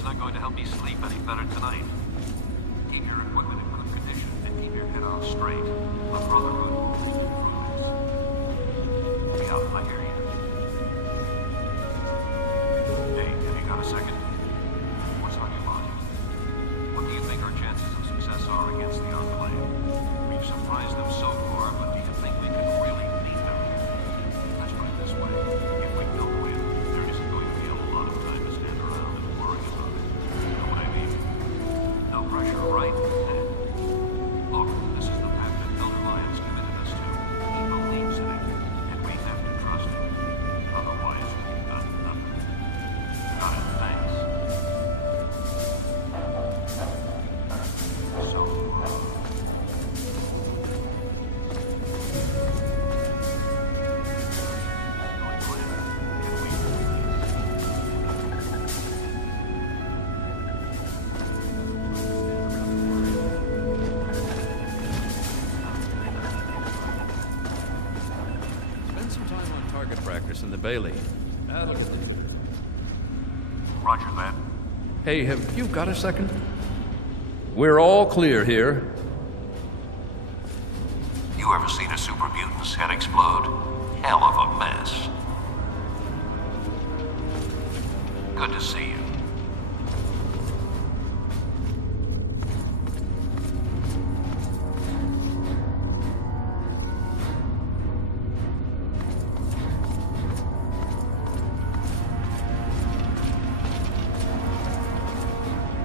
It's not going to help me sleep any better tonight. Keep your equipment in good condition and keep your head on straight. The Brotherhood rules. Be out, I hear you. Hey, have you got a second? What's on your mind? What do you think our chances of success are against the Enclave? We've surprised them so far, but do you think we can really beat them? Let's put it this way. If we don't win, there isn't going to be a lot of time to stand around and worry about it. You know what I mean? No pressure, right? Look, this is the path that Elder Lyons committed us to. He believes in it, and we have to trust him. Otherwise, we've got nothing. Got it, thanks. So, Spend some time on target practice in the Bailey. Look at this. Roger that. Hey, have you got a second? We're all clear here. You ever seen a super mutant's head explode? Hell of a mess. Good to see you.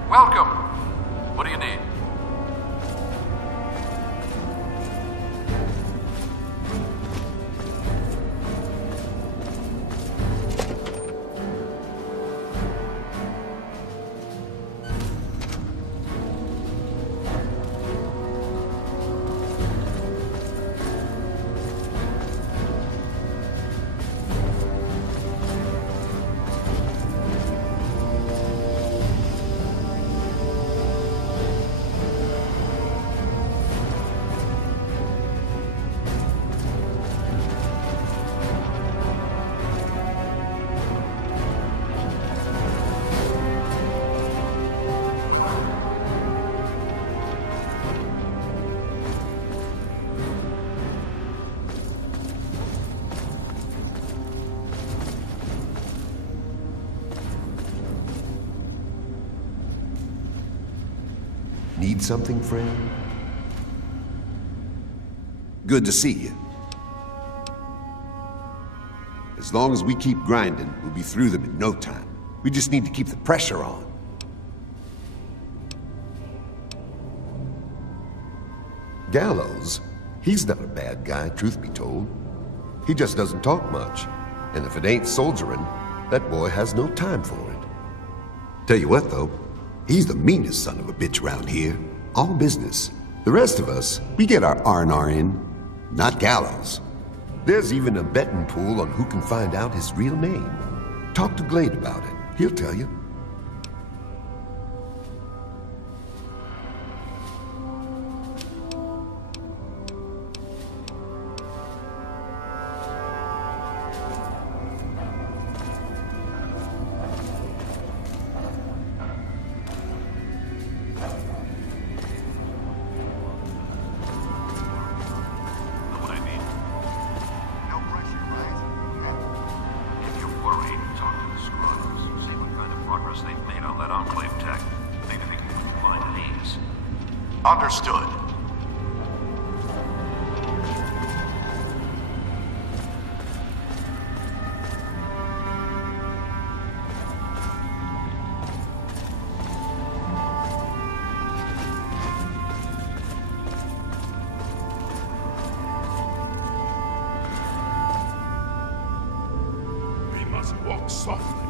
Welcome. What do you need? Need something, friend? Good to see you. As long as we keep grinding, we'll be through them in no time. We just need to keep the pressure on. Gallows? He's not a bad guy, truth be told. He just doesn't talk much. And if it ain't soldiering, that boy has no time for it. Tell you what, though. He's the meanest son of a bitch around here. All business. The rest of us, we get our R&R in. Not Gallows. There's even a betting pool on who can find out his real name. Talk to Glade about it. He'll tell you. Understood. We must walk softly.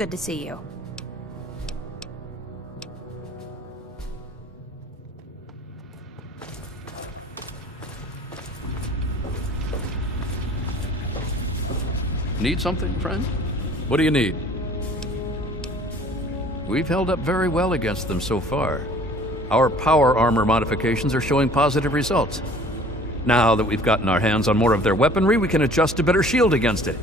Good to see you. Need something, friend? What do you need? We've held up very well against them so far. Our power armor modifications are showing positive results. Now that we've gotten our hands on more of their weaponry, we can adjust a better shield against it.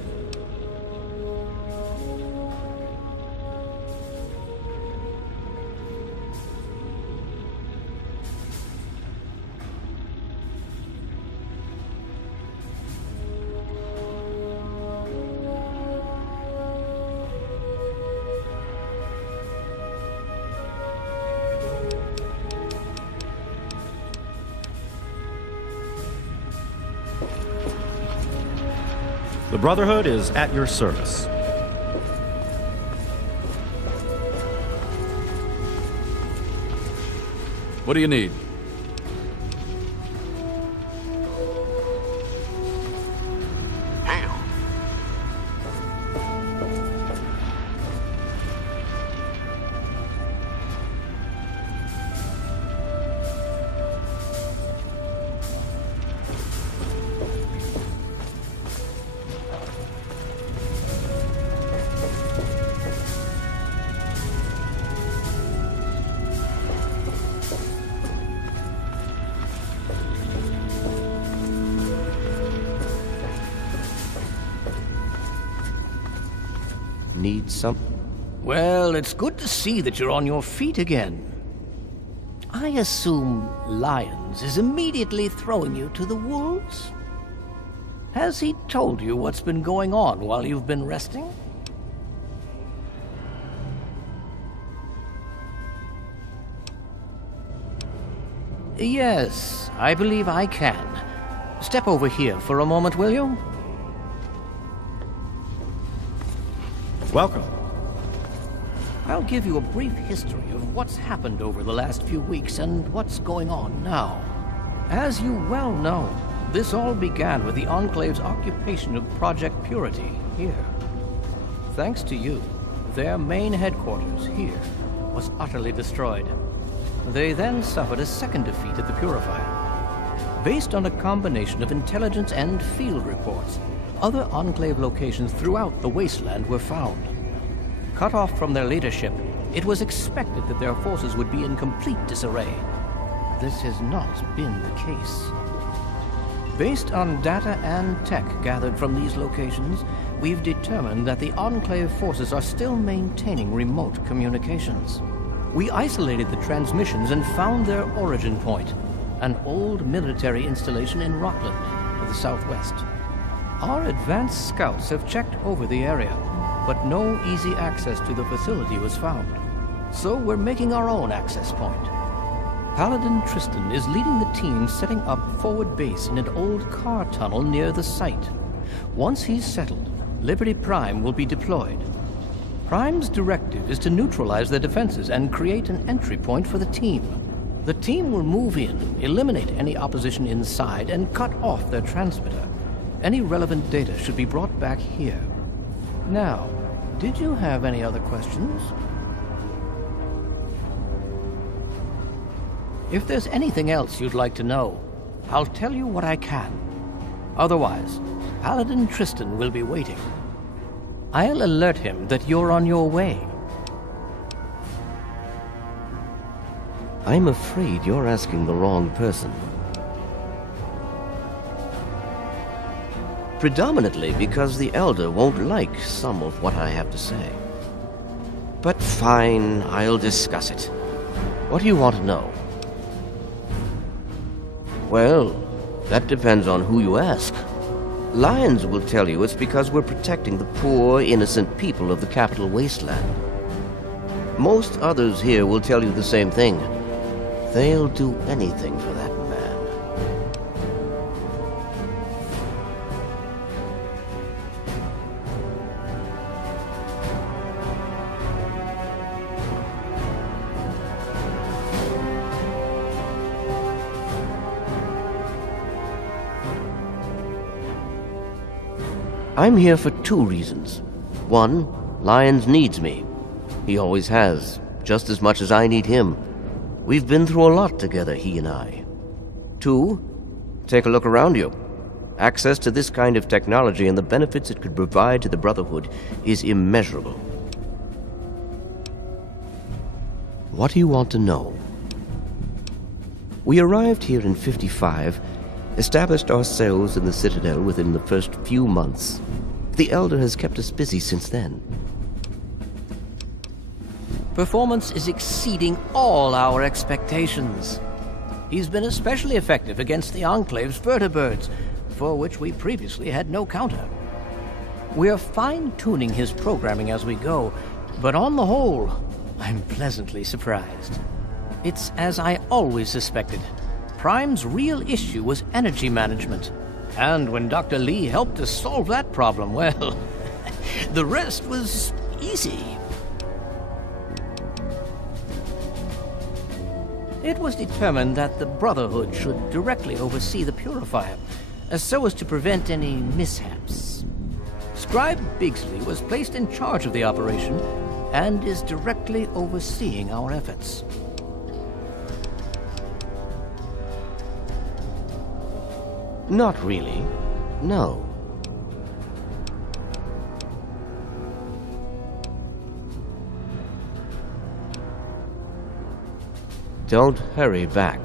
The Brotherhood is at your service. What do you need? Hail. Need some... Well, it's good to see that you're on your feet again. I assume Lyons is immediately throwing you to the wolves? Has he told you what's been going on while you've been resting? Yes, I believe I can. Step over here for a moment, will you? Welcome. I'll give you a brief history of what's happened over the last few weeks and what's going on now. As you well know, this all began with the Enclave's occupation of Project Purity here. Thanks to you, their main headquarters here was utterly destroyed. They then suffered a second defeat at the Purifier. Based on a combination of intelligence and field reports, other Enclave locations throughout the wasteland were found. Cut off from their leadership, it was expected that their forces would be in complete disarray. This has not been the case. Based on data and tech gathered from these locations, we've determined that the Enclave forces are still maintaining remote communications. We isolated the transmissions and found their origin point, an old military installation in Rockland, to the southwest. Our advanced scouts have checked over the area, but no easy access to the facility was found. So we're making our own access point. Paladin Tristan is leading the team setting up forward base in an old car tunnel near the site. Once he's settled, Liberty Prime will be deployed. Prime's directive is to neutralize their defenses and create an entry point for the team. The team will move in, eliminate any opposition inside, and cut off their transmitter. Any relevant data should be brought back here. Now, did you have any other questions? If there's anything else you'd like to know, I'll tell you what I can. Otherwise, Paladin Tristan will be waiting. I'll alert him that you're on your way. I'm afraid you're asking the wrong person. Predominantly because the Elder won't like some of what I have to say. But fine, I'll discuss it. What do you want to know? Well, that depends on who you ask. Lyons will tell you it's because we're protecting the poor, innocent people of the Capital Wasteland. Most others here will tell you the same thing. They'll do anything for that man. I'm here for two reasons. One, Lyons needs me. He always has, just as much as I need him. We've been through a lot together, he and I. 2, take a look around you. Access to this kind of technology and the benefits it could provide to the Brotherhood is immeasurable. What do you want to know? We arrived here in 55, established ourselves in the Citadel within the first few months. The Elder has kept us busy since then. Performance is exceeding all our expectations. He's been especially effective against the Enclave's vertibirds, for which we previously had no counter. We're fine-tuning his programming as we go, but on the whole, I'm pleasantly surprised. It's as I always suspected. Prime's real issue was energy management. And when Dr. Lee helped us solve that problem, well, the rest was easy. It was determined that the Brotherhood should directly oversee the Purifier, so as to prevent any mishaps. Scribe Bigsley was placed in charge of the operation and is directly overseeing our efforts. Not really. No. Don't hurry back.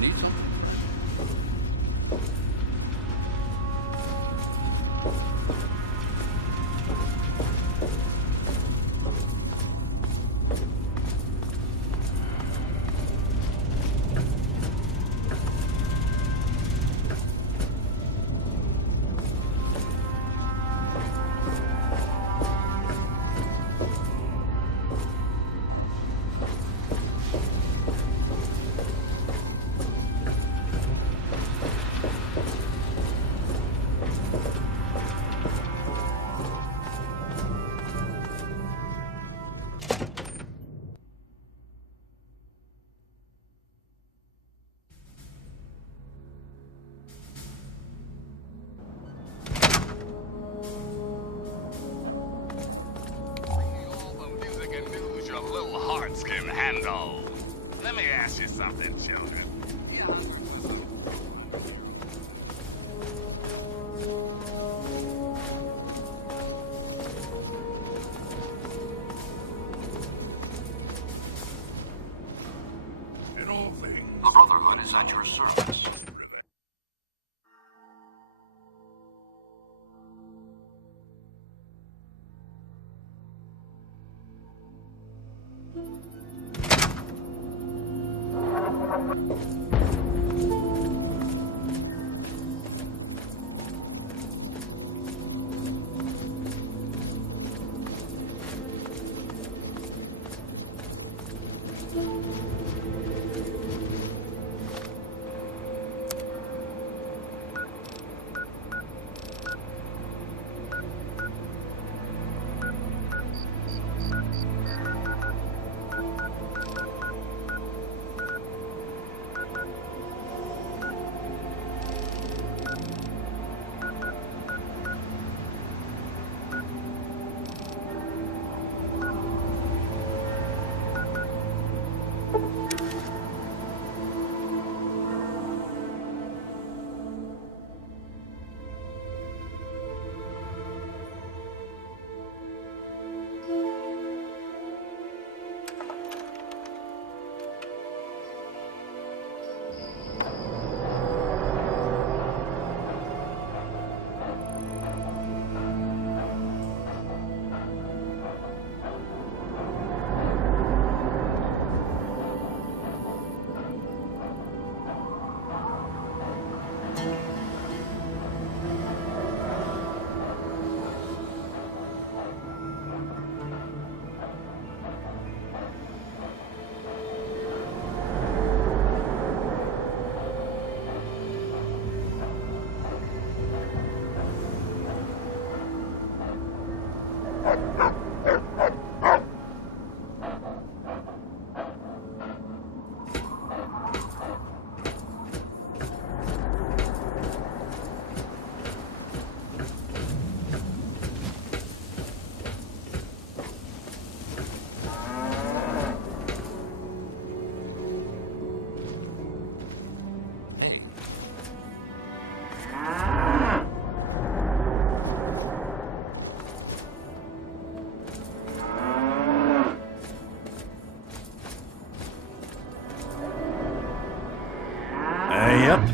Need something? Little hearts can handle. Let me ask you something, children. In all things, The Brotherhood is at your service. Yep.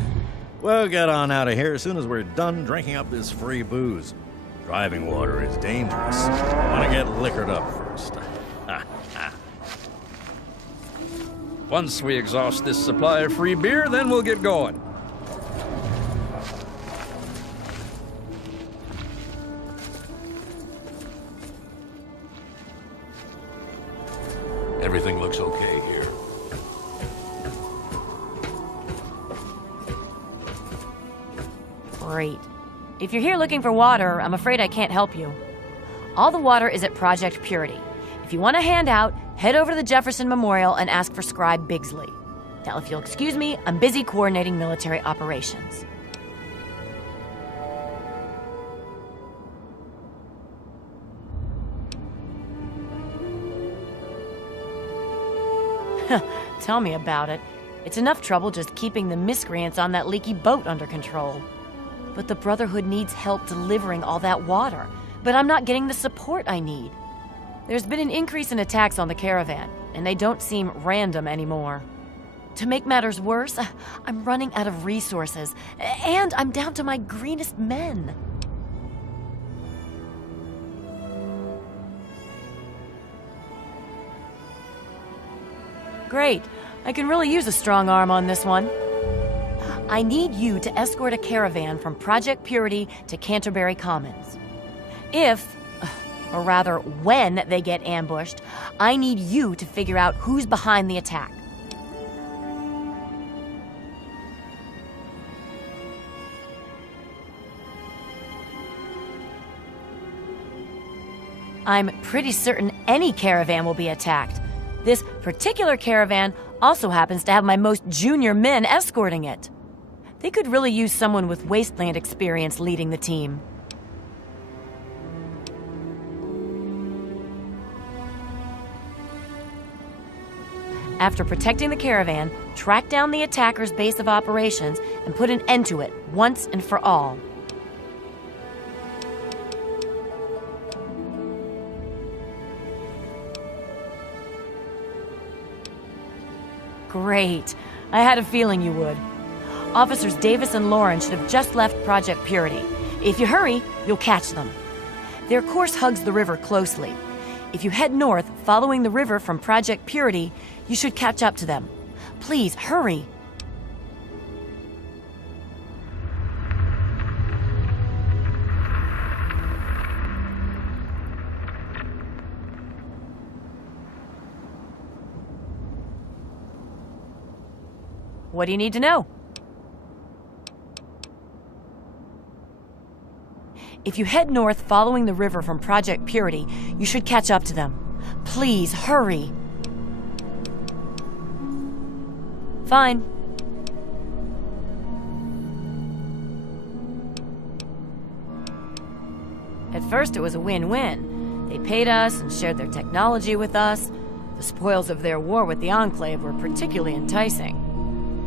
We'll get on out of here as soon as we're done drinking up this free booze. Driving water is dangerous. I want to get liquored up first. Once we exhaust this supply of free beer, then we'll get going. Everything looks okay here. Great. If you're here looking for water, I'm afraid I can't help you. All the water is at Project Purity. If you want a handout, head over to the Jefferson Memorial and ask for Scribe Bigsley. Now, if you'll excuse me, I'm busy coordinating military operations. Tell me about it. It's enough trouble just keeping the miscreants on that leaky boat under control. But the Brotherhood needs help delivering all that water. But I'm not getting the support I need. There's been an increase in attacks on the caravan, and they don't seem random anymore. To make matters worse, I'm running out of resources, and I'm down to my greenest men. Great. I can really use a strong arm on this one. I need you to escort a caravan from Project Purity to Canterbury Commons. If, or rather when they get ambushed, I need you to figure out who's behind the attack. I'm pretty certain any caravan will be attacked. This particular caravan also happens to have my most junior men escorting it. They could really use someone with wasteland experience leading the team. After protecting the caravan, track down the attacker's base of operations and put an end to it once and for all. Great. I had a feeling you would. Officers Davis and Lauren should have just left Project Purity. If you hurry, you'll catch them. Their course hugs the river closely. If you head north, following the river from Project Purity, you should catch up to them. Please, hurry. What do you need to know? If you head north following the river from Project Purity, you should catch up to them. Please, hurry. Fine. At first it was a win-win. They paid us and shared their technology with us. The spoils of their war with the Enclave were particularly enticing.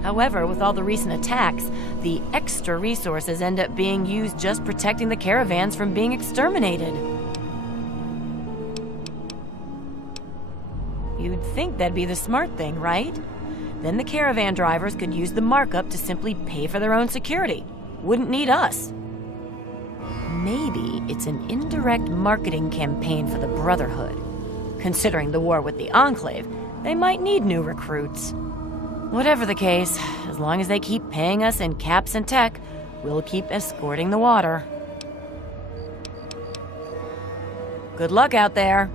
However, with all the recent attacks, the extra resources end up being used just protecting the caravans from being exterminated. You'd think that'd be the smart thing, right? Then the caravan drivers could use the markup to simply pay for their own security. Wouldn't need us. Maybe it's an indirect marketing campaign for the Brotherhood. Considering the war with the Enclave, they might need new recruits. Whatever the case, as long as they keep paying us in caps and tech, we'll keep escorting the water. Good luck out there.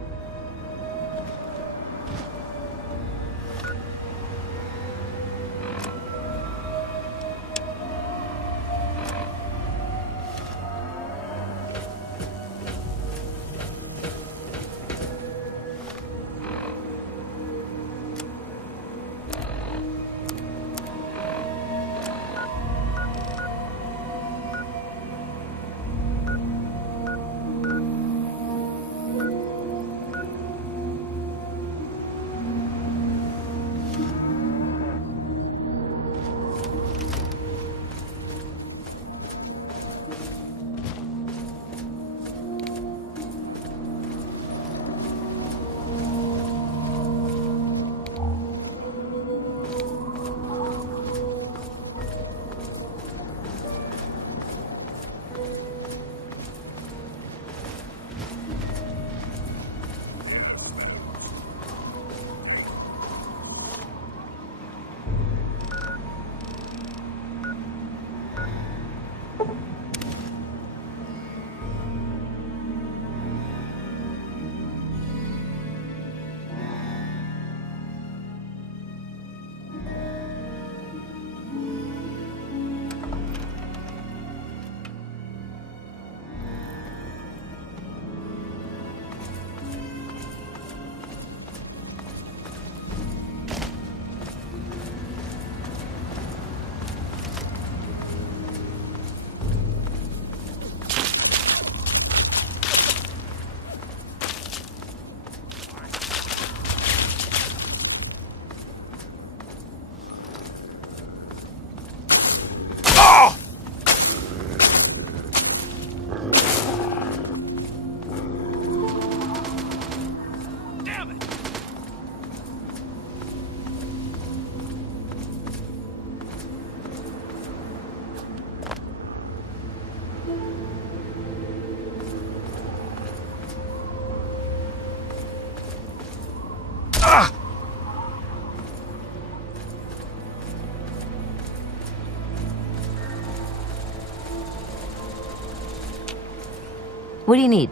What do you need?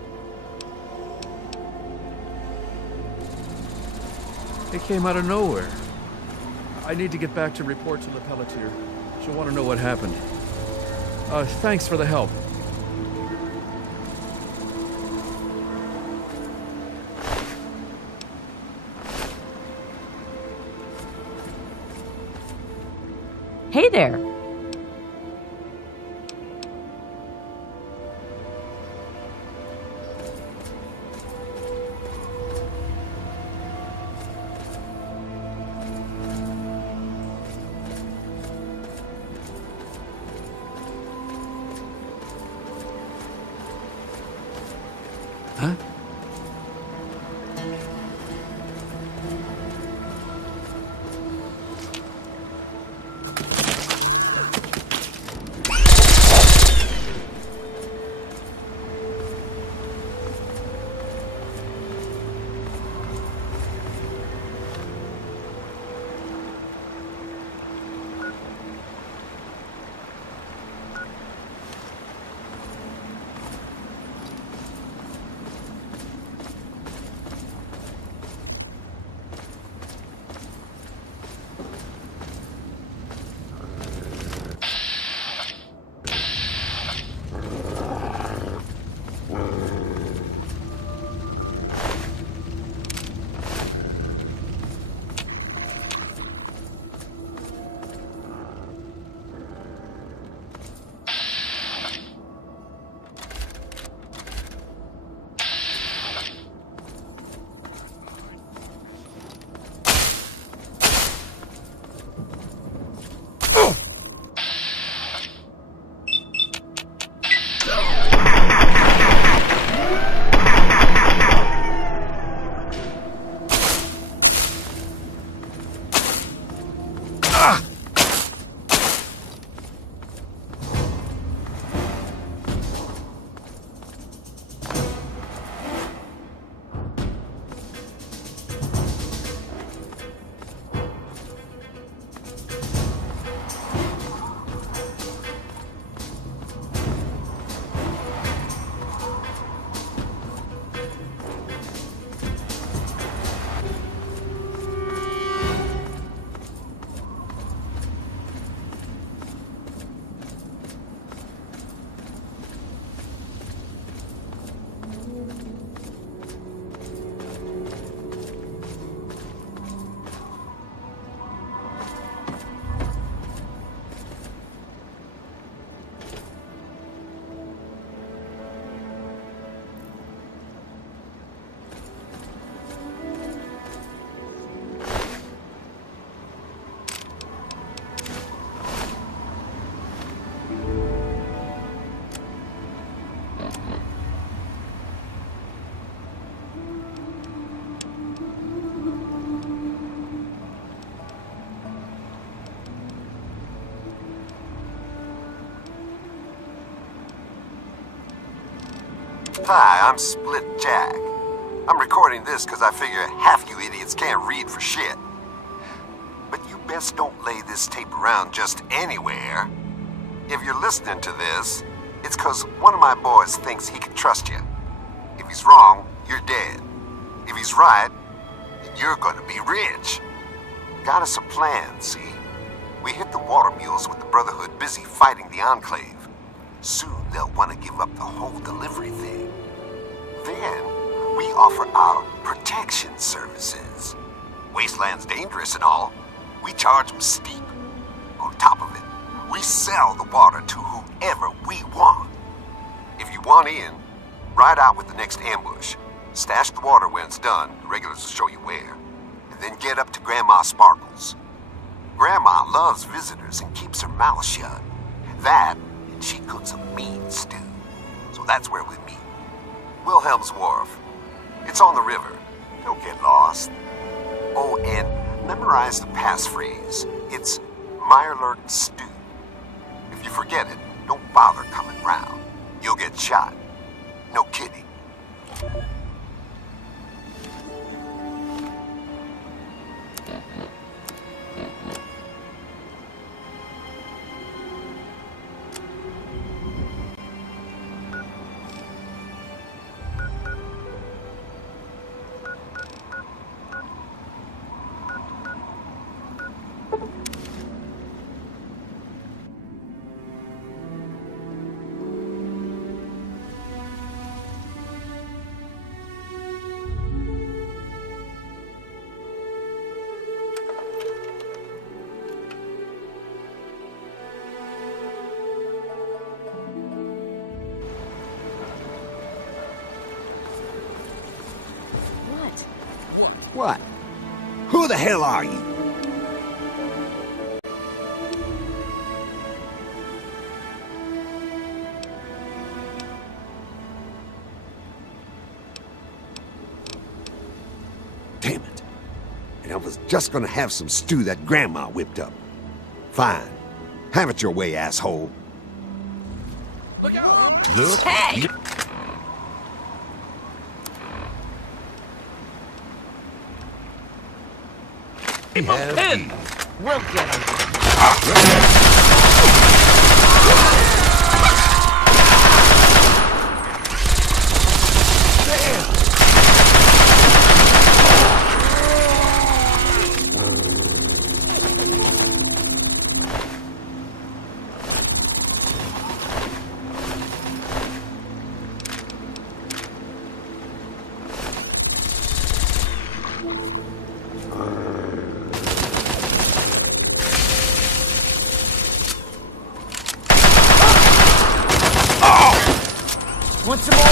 It came out of nowhere. I need to get back to report to the Pelletier. She'll want to know what happened. Thanks for the help. Hey there. Huh? Hi, I'm Split Jack. I'm recording this because I figure half you idiots can't read for shit. But you best don't lay this tape around just anywhere. If you're listening to this, it's because one of my boys thinks he can trust you. If he's wrong, you're dead. If he's right, then you're gonna be rich. Got us a plan, see? We hit the water mules with the Brotherhood busy fighting the Enclave. Soon they'll want to give up the whole delivery thing. Then, we offer our protection services. Wasteland's dangerous and all. We charge them steep. On top of it, we sell the water to whoever we want. If you want in, ride out with the next ambush. Stash the water when it's done, the regulars will show you where. And then get up to Grandma Sparkles. Grandma loves visitors and keeps her mouth shut. That, and she cooks a mean stew. So that's where we meet. Wilhelm's Wharf. It's on the river. Don't get lost. Oh, and memorize the passphrase. It's Mirelurk Stew. If you forget it, don't bother coming round. You'll get shot. No kidding. What? Who the hell are you? Damn it. And I was just gonna have some stew that Grandma whipped up. Fine. Have it your way, asshole. Look out! Look. Hey! We'll get him. Want some more?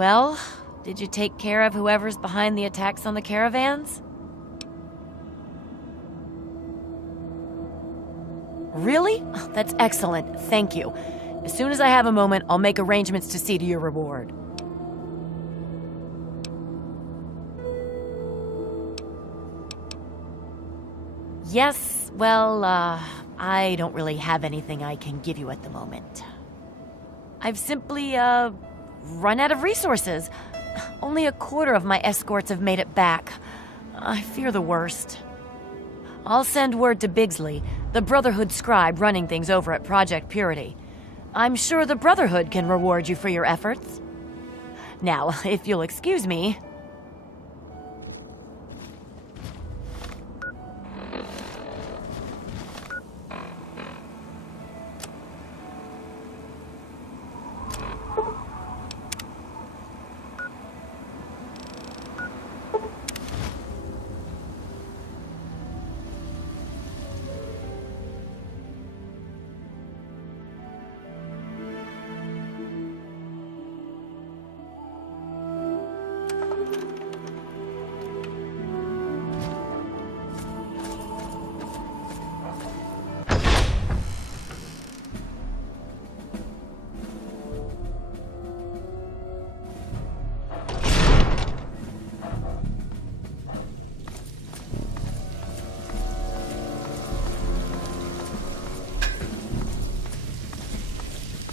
Well, did you take care of whoever's behind the attacks on the caravans? Really? Oh, that's excellent, thank you. As soon as I have a moment, I'll make arrangements to see to your reward. Yes, well, I don't really have anything I can give you at the moment. I've simply, run out of resources. Only a quarter of my escorts have made it back. I fear the worst. I'll send word to Bigsley, the Brotherhood scribe running things over at Project Purity. I'm sure the Brotherhood can reward you for your efforts. Now, if you'll excuse me...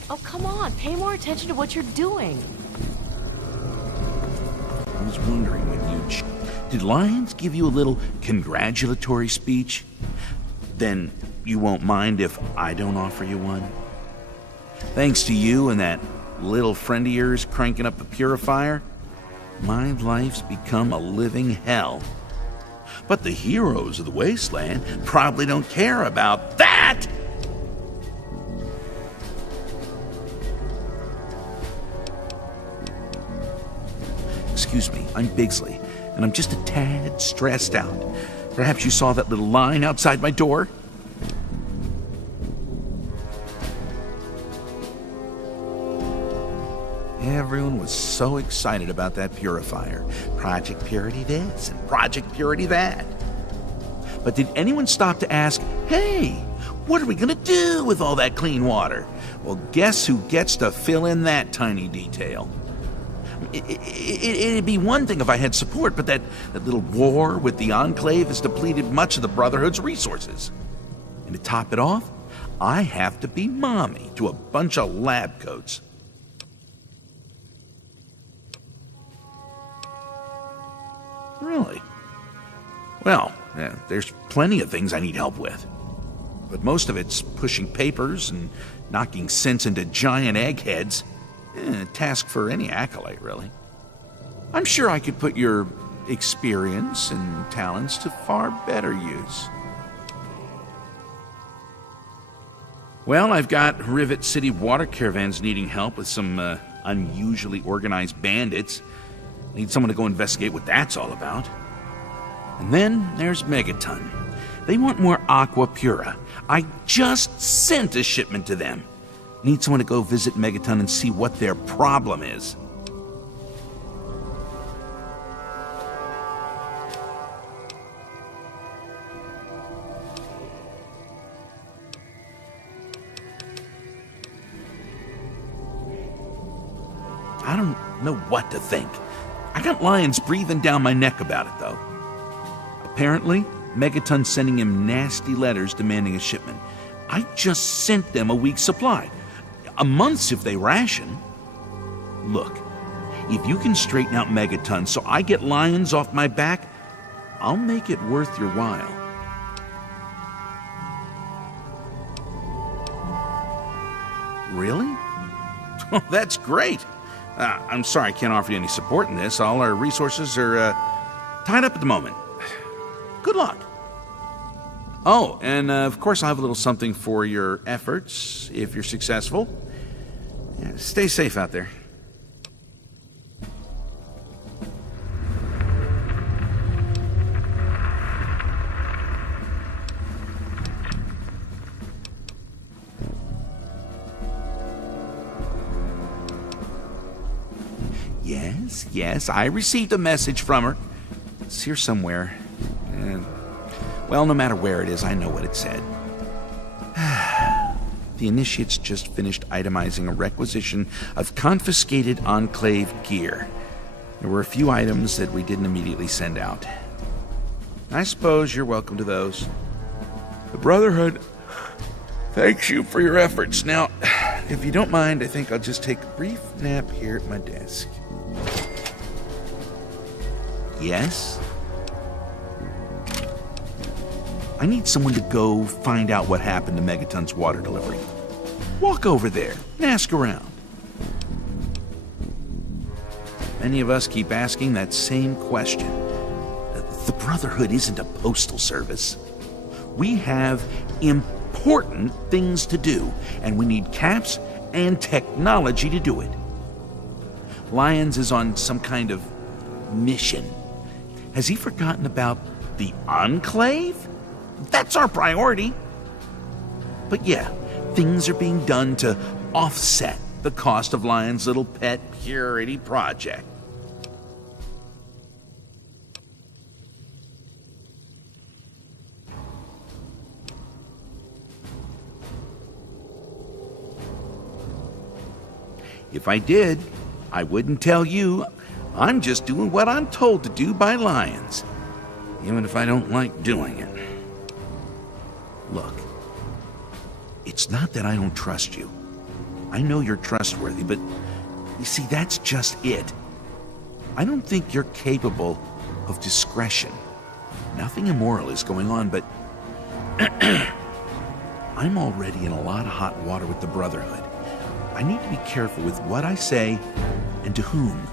Oh, come on, pay more attention to what you're doing. I was wondering when you... Did Lyons give you a little congratulatory speech? Then you won't mind if I don't offer you one? Thanks to you and that little friend of yours cranking up the purifier, my life's become a living hell. But the heroes of the wasteland probably don't care about that! Excuse me, I'm Bigsley, and I'm just a tad stressed out. Perhaps you saw that little line outside my door? Everyone was so excited about that purifier. Project Purity this and Project Purity that. But did anyone stop to ask, hey, what are we gonna do with all that clean water? Well, guess who gets to fill in that tiny detail? It'd be one thing if I had support, but that little war with the Enclave has depleted much of the Brotherhood's resources. And to top it off, I have to be mommy to a bunch of lab coats. Really? Well, there's plenty of things I need help with. But most of it's pushing papers and knocking sense into giant eggheads. A task for any acolyte, really. I'm sure I could put your experience and talents to far better use. Well, I've got Rivet City water caravans needing help with some unusually organized bandits. Need someone to go investigate what that's all about. And then there's Megaton. They want more Aqua Pura. I just sent a shipment to them. Need someone to go visit Megaton and see what their problem is. I don't know what to think. I got Lyons breathing down my neck about it, though. Apparently, Megaton's sending him nasty letters demanding a shipment. I just sent them a week's supply. A month's if they ration. Look, if you can straighten out Megaton so I get Lyons off my back, I'll make it worth your while. Really? Oh, that's great. I'm sorry I can't offer you any support in this. All our resources are tied up at the moment. Good luck. Oh, and of course I'll have a little something for your efforts if you're successful. Yeah, stay safe out there. Yeah, Yes, I received a message from her. It's here somewhere. And, well, no matter where it is, I know what it said. The Initiates just finished itemizing a requisition of confiscated Enclave gear. There were a few items that we didn't immediately send out. I suppose you're welcome to those. The Brotherhood thanks you for your efforts. Now, if you don't mind, I think I'll just take a brief nap here at my desk. Yes? I need someone to go find out what happened to Megaton's water delivery. Walk over there and ask around. Many of us keep asking that same question. The Brotherhood isn't a postal service. We have important things to do, and we need Caps and technology to do it. Lyons is on some kind of mission. Has he forgotten about the Enclave? That's our priority. But yeah, things are being done to offset the cost of Lyon's little pet purity project. If I did, I wouldn't tell you. I'm just doing what I'm told to do by Lyons, even if I don't like doing it. Look, it's not that I don't trust you. I know you're trustworthy, but you see, that's just it. I don't think you're capable of discretion. Nothing immoral is going on, but I'm already in a lot of hot water with the Brotherhood. I need to be careful with what I say and to whom.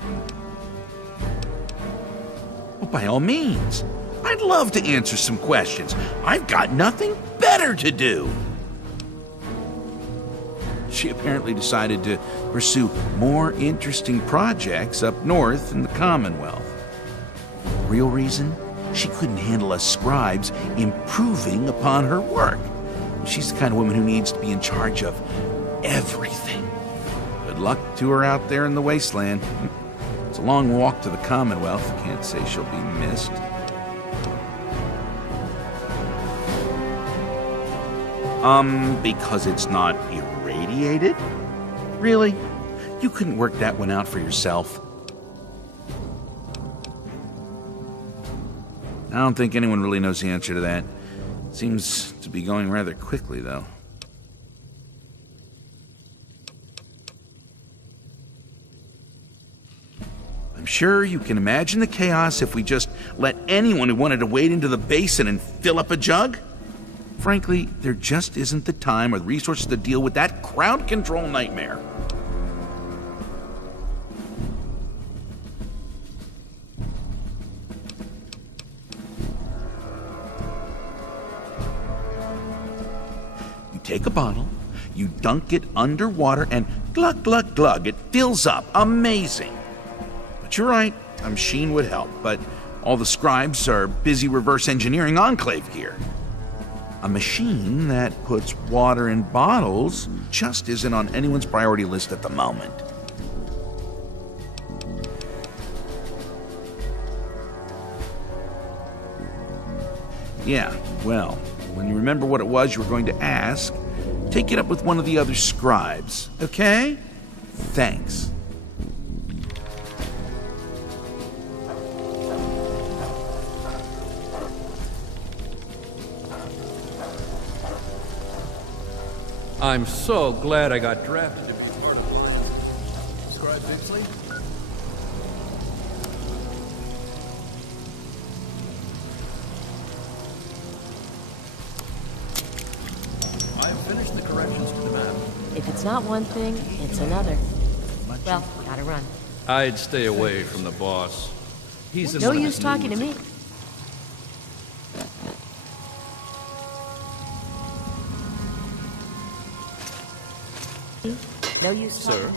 Well, by all means, I'd love to answer some questions. I've got nothing better to do. She apparently decided to pursue more interesting projects up north in the Commonwealth. Real reason? She couldn't handle us scribes improving upon her work. She's the kind of woman who needs to be in charge of everything. Good luck to her out there in the wasteland. It's a long walk to the Commonwealth. Can't say she'll be missed. Because it's not irradiated? Really? You couldn't work that one out for yourself? I don't think anyone really knows the answer to that. Seems to be going rather quickly, though. I'm sure you can imagine the chaos if we just let anyone who wanted to wade into the basin and fill up a jug. Frankly, there just isn't the time or the resources to deal with that crowd control nightmare. You take a bottle, you dunk it underwater, and glug, glug, glug, it fills up. Amazing. But you're right, a machine would help, but all the scribes are busy reverse engineering Enclave gear. A machine that puts water in bottles just isn't on anyone's priority list at the moment. Yeah, well, when you remember what it was you were going to ask, take it up with one of the other scribes, okay? Thanks. I'm so glad I got drafted to be part of Lyons. Scribe Bixley? I've finished the corrections to the map. If it's not one thing, it's another. Well, gotta run. I'd stay away from the boss. He's in No one of use his talking to moods. me. No use. Sir?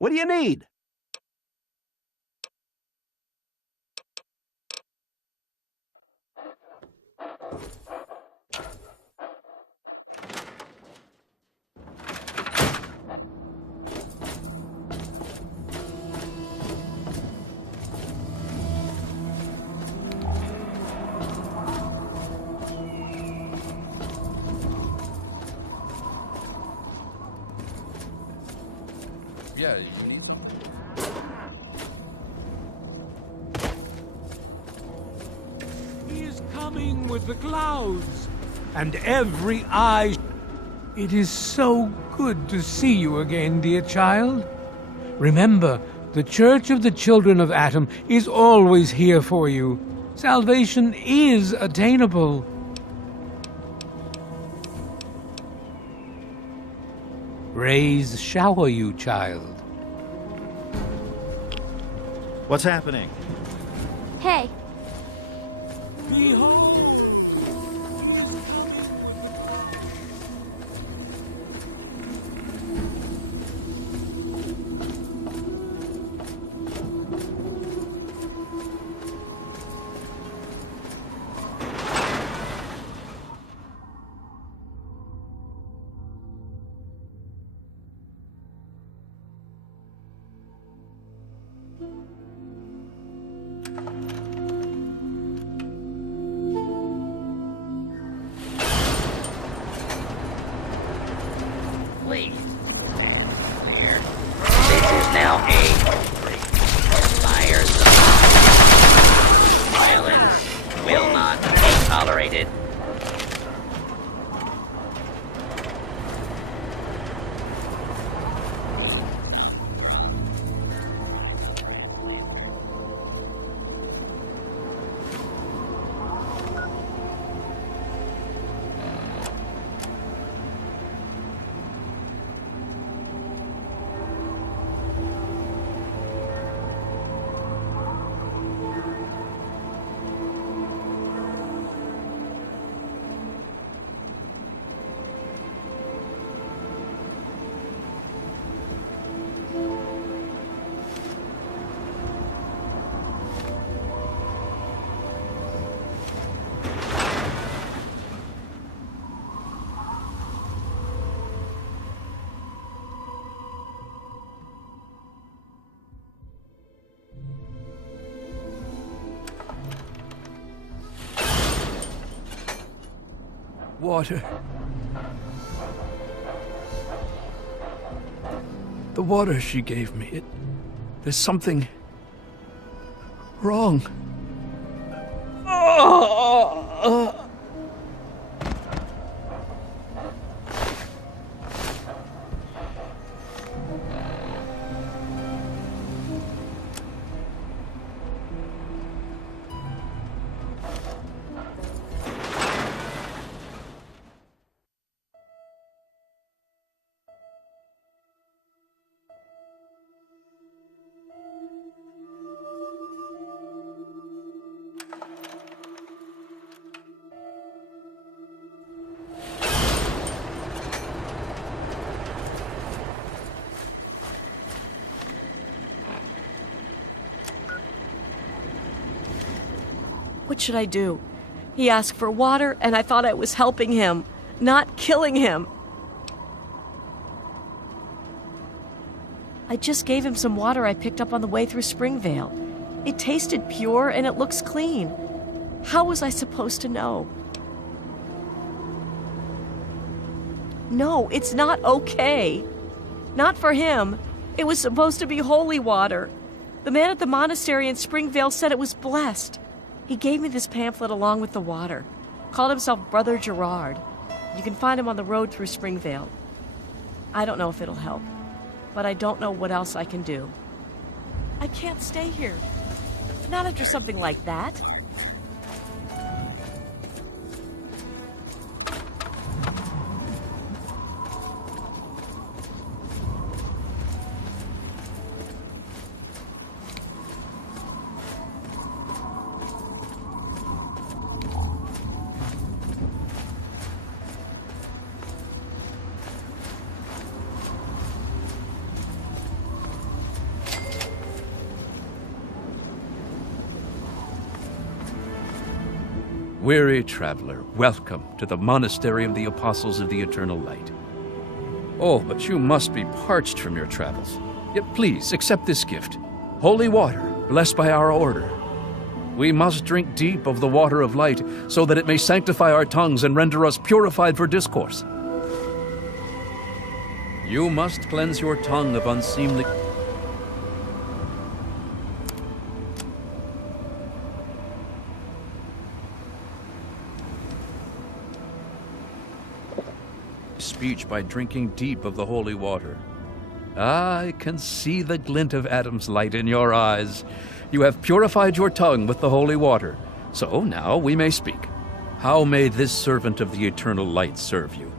What do you need? Yeah. He is coming with the clouds, and every eye... It is so good to see you again, dear child. Remember, the Church of the Children of Atom is always here for you. Salvation is attainable. Rays shower you, child. What's happening? Hey. Behold. Please. Here. This is now a fires. Violence will not be tolerated. Water. The water she gave me, there's something wrong. What should I do? He asked for water, and I thought I was helping him, not killing him. I just gave him some water I picked up on the way through Springvale. It tasted pure, and it looks clean. How was I supposed to know? No, it's not okay. Not for him. It was supposed to be holy water. The man at the monastery in Springvale said it was blessed. He gave me this pamphlet along with the water. Called himself Brother Gerard. You can find him on the road through Springvale. I don't know if it'll help, but I don't know what else I can do. I can't stay here. Not after something like that. Weary traveler, welcome to the Monastery of the Apostles of the Eternal Light. Oh, but you must be parched from your travels. Yet please, accept this gift. Holy water, blessed by our order. We must drink deep of the water of light, so that it may sanctify our tongues and render us purified for discourse. You must cleanse your tongue of unseemly... speech by drinking deep of the holy water. I can see the glint of Adam's light in your eyes. You have purified your tongue with the holy water. So now we may speak. How may this servant of the eternal light serve you?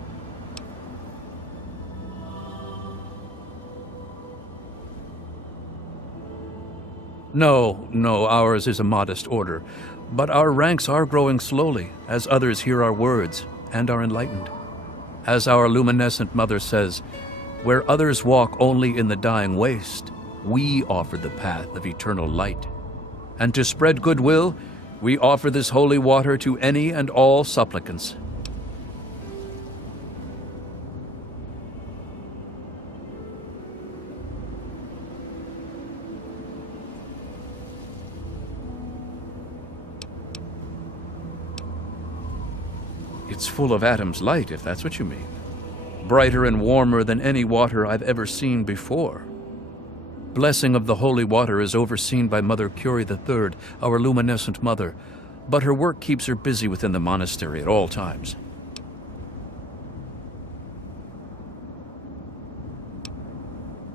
No, ours is a modest order, but our ranks are growing slowly as others hear our words and are enlightened. As our luminescent mother says, where others walk only in the dying waste, we offer the path of eternal light. And to spread goodwill, we offer this holy water to any and all supplicants. It's full of Adam's light, if that's what you mean. Brighter and warmer than any water I've ever seen before. Blessing of the holy water is overseen by Mother Curie III, our luminescent mother, but her work keeps her busy within the monastery at all times.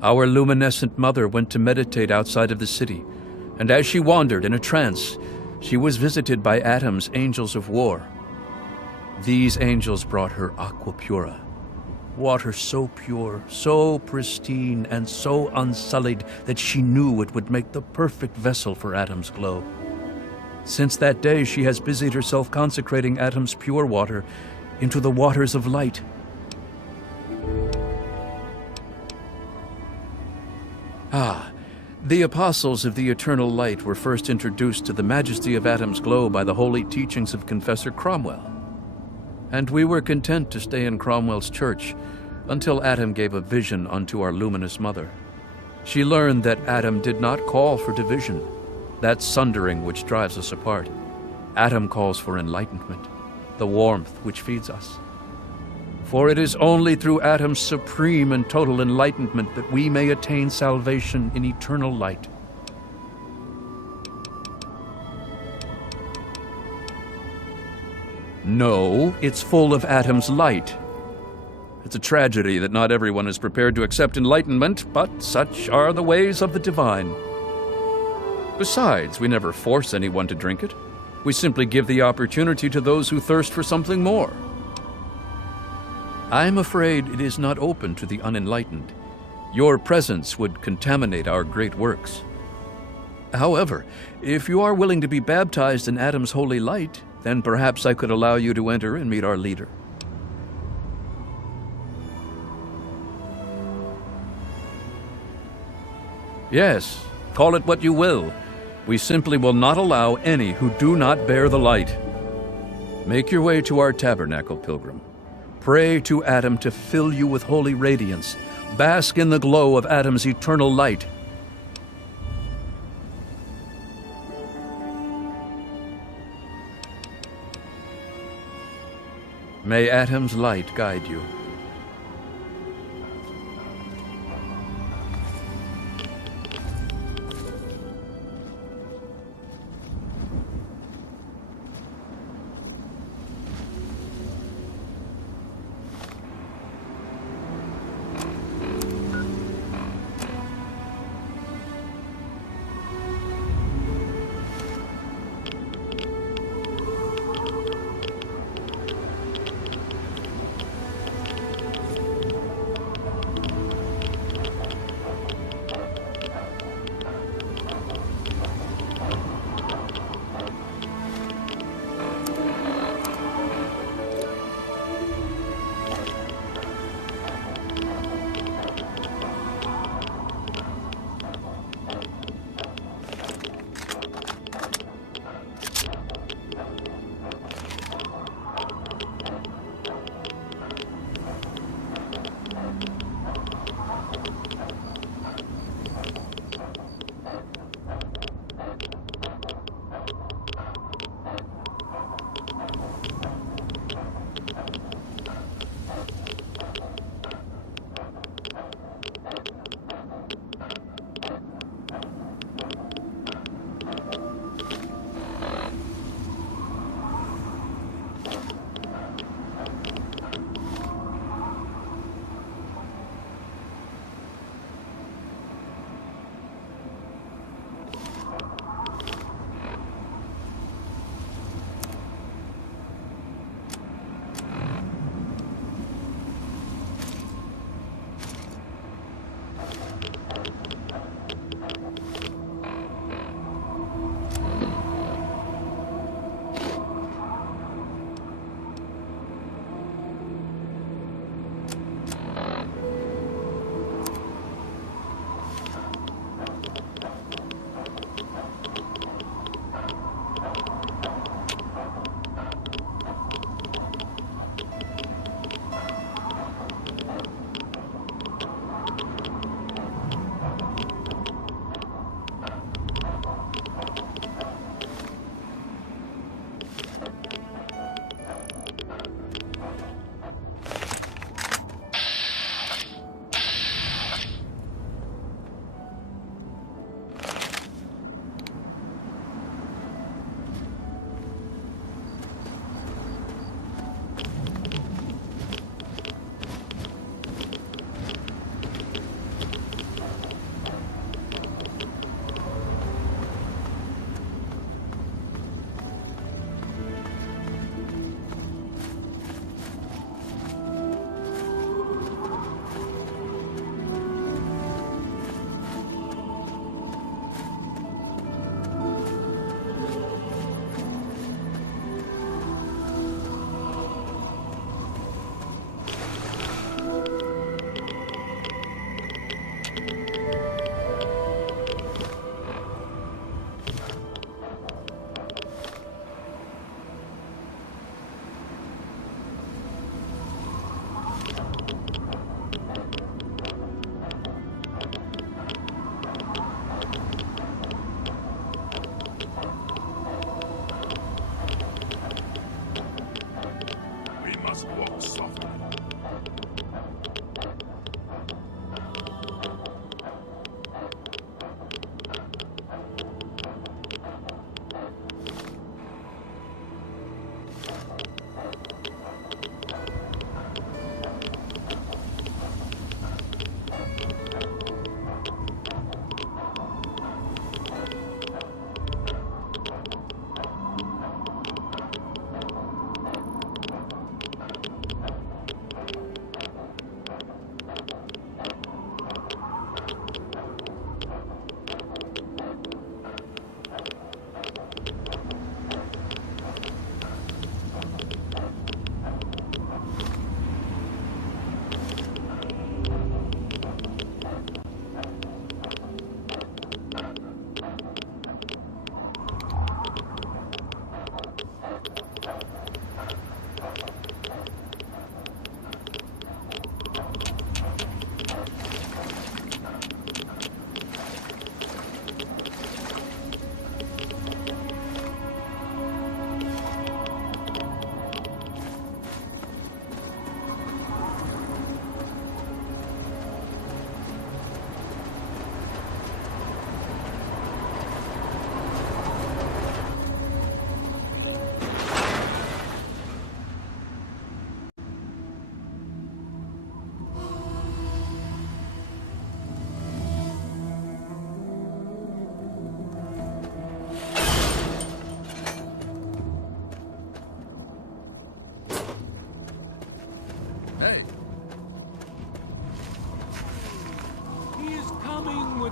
Our luminescent mother went to meditate outside of the city, and as she wandered in a trance, she was visited by Adam's angels of war. These angels brought her aqua pura, water so pure, so pristine, and so unsullied that she knew it would make the perfect vessel for Adam's glow. Since that day, she has busied herself consecrating Adam's pure water into the waters of light. The apostles of the eternal light were first introduced to the majesty of Adam's glow by the holy teachings of Confessor Cromwell. And we were content to stay in Cromwell's church until Adam gave a vision unto our luminous mother. She learned that Adam did not call for division, that sundering which drives us apart. Adam calls for enlightenment, the warmth which feeds us. For it is only through Adam's supreme and total enlightenment that we may attain salvation in eternal light. No, it's full of Adam's light. It's a tragedy that not everyone is prepared to accept enlightenment, but such are the ways of the divine. Besides, we never force anyone to drink it. We simply give the opportunity to those who thirst for something more. I'm afraid it is not open to the unenlightened. Your presence would contaminate our great works. However, if you are willing to be baptized in Adam's holy light, then perhaps I could allow you to enter and meet our leader. Yes, call it what you will. We simply will not allow any who do not bear the light. Make your way to our tabernacle, pilgrim. Pray to Adam to fill you with holy radiance. Bask in the glow of Adam's eternal light. May Adam's light guide you.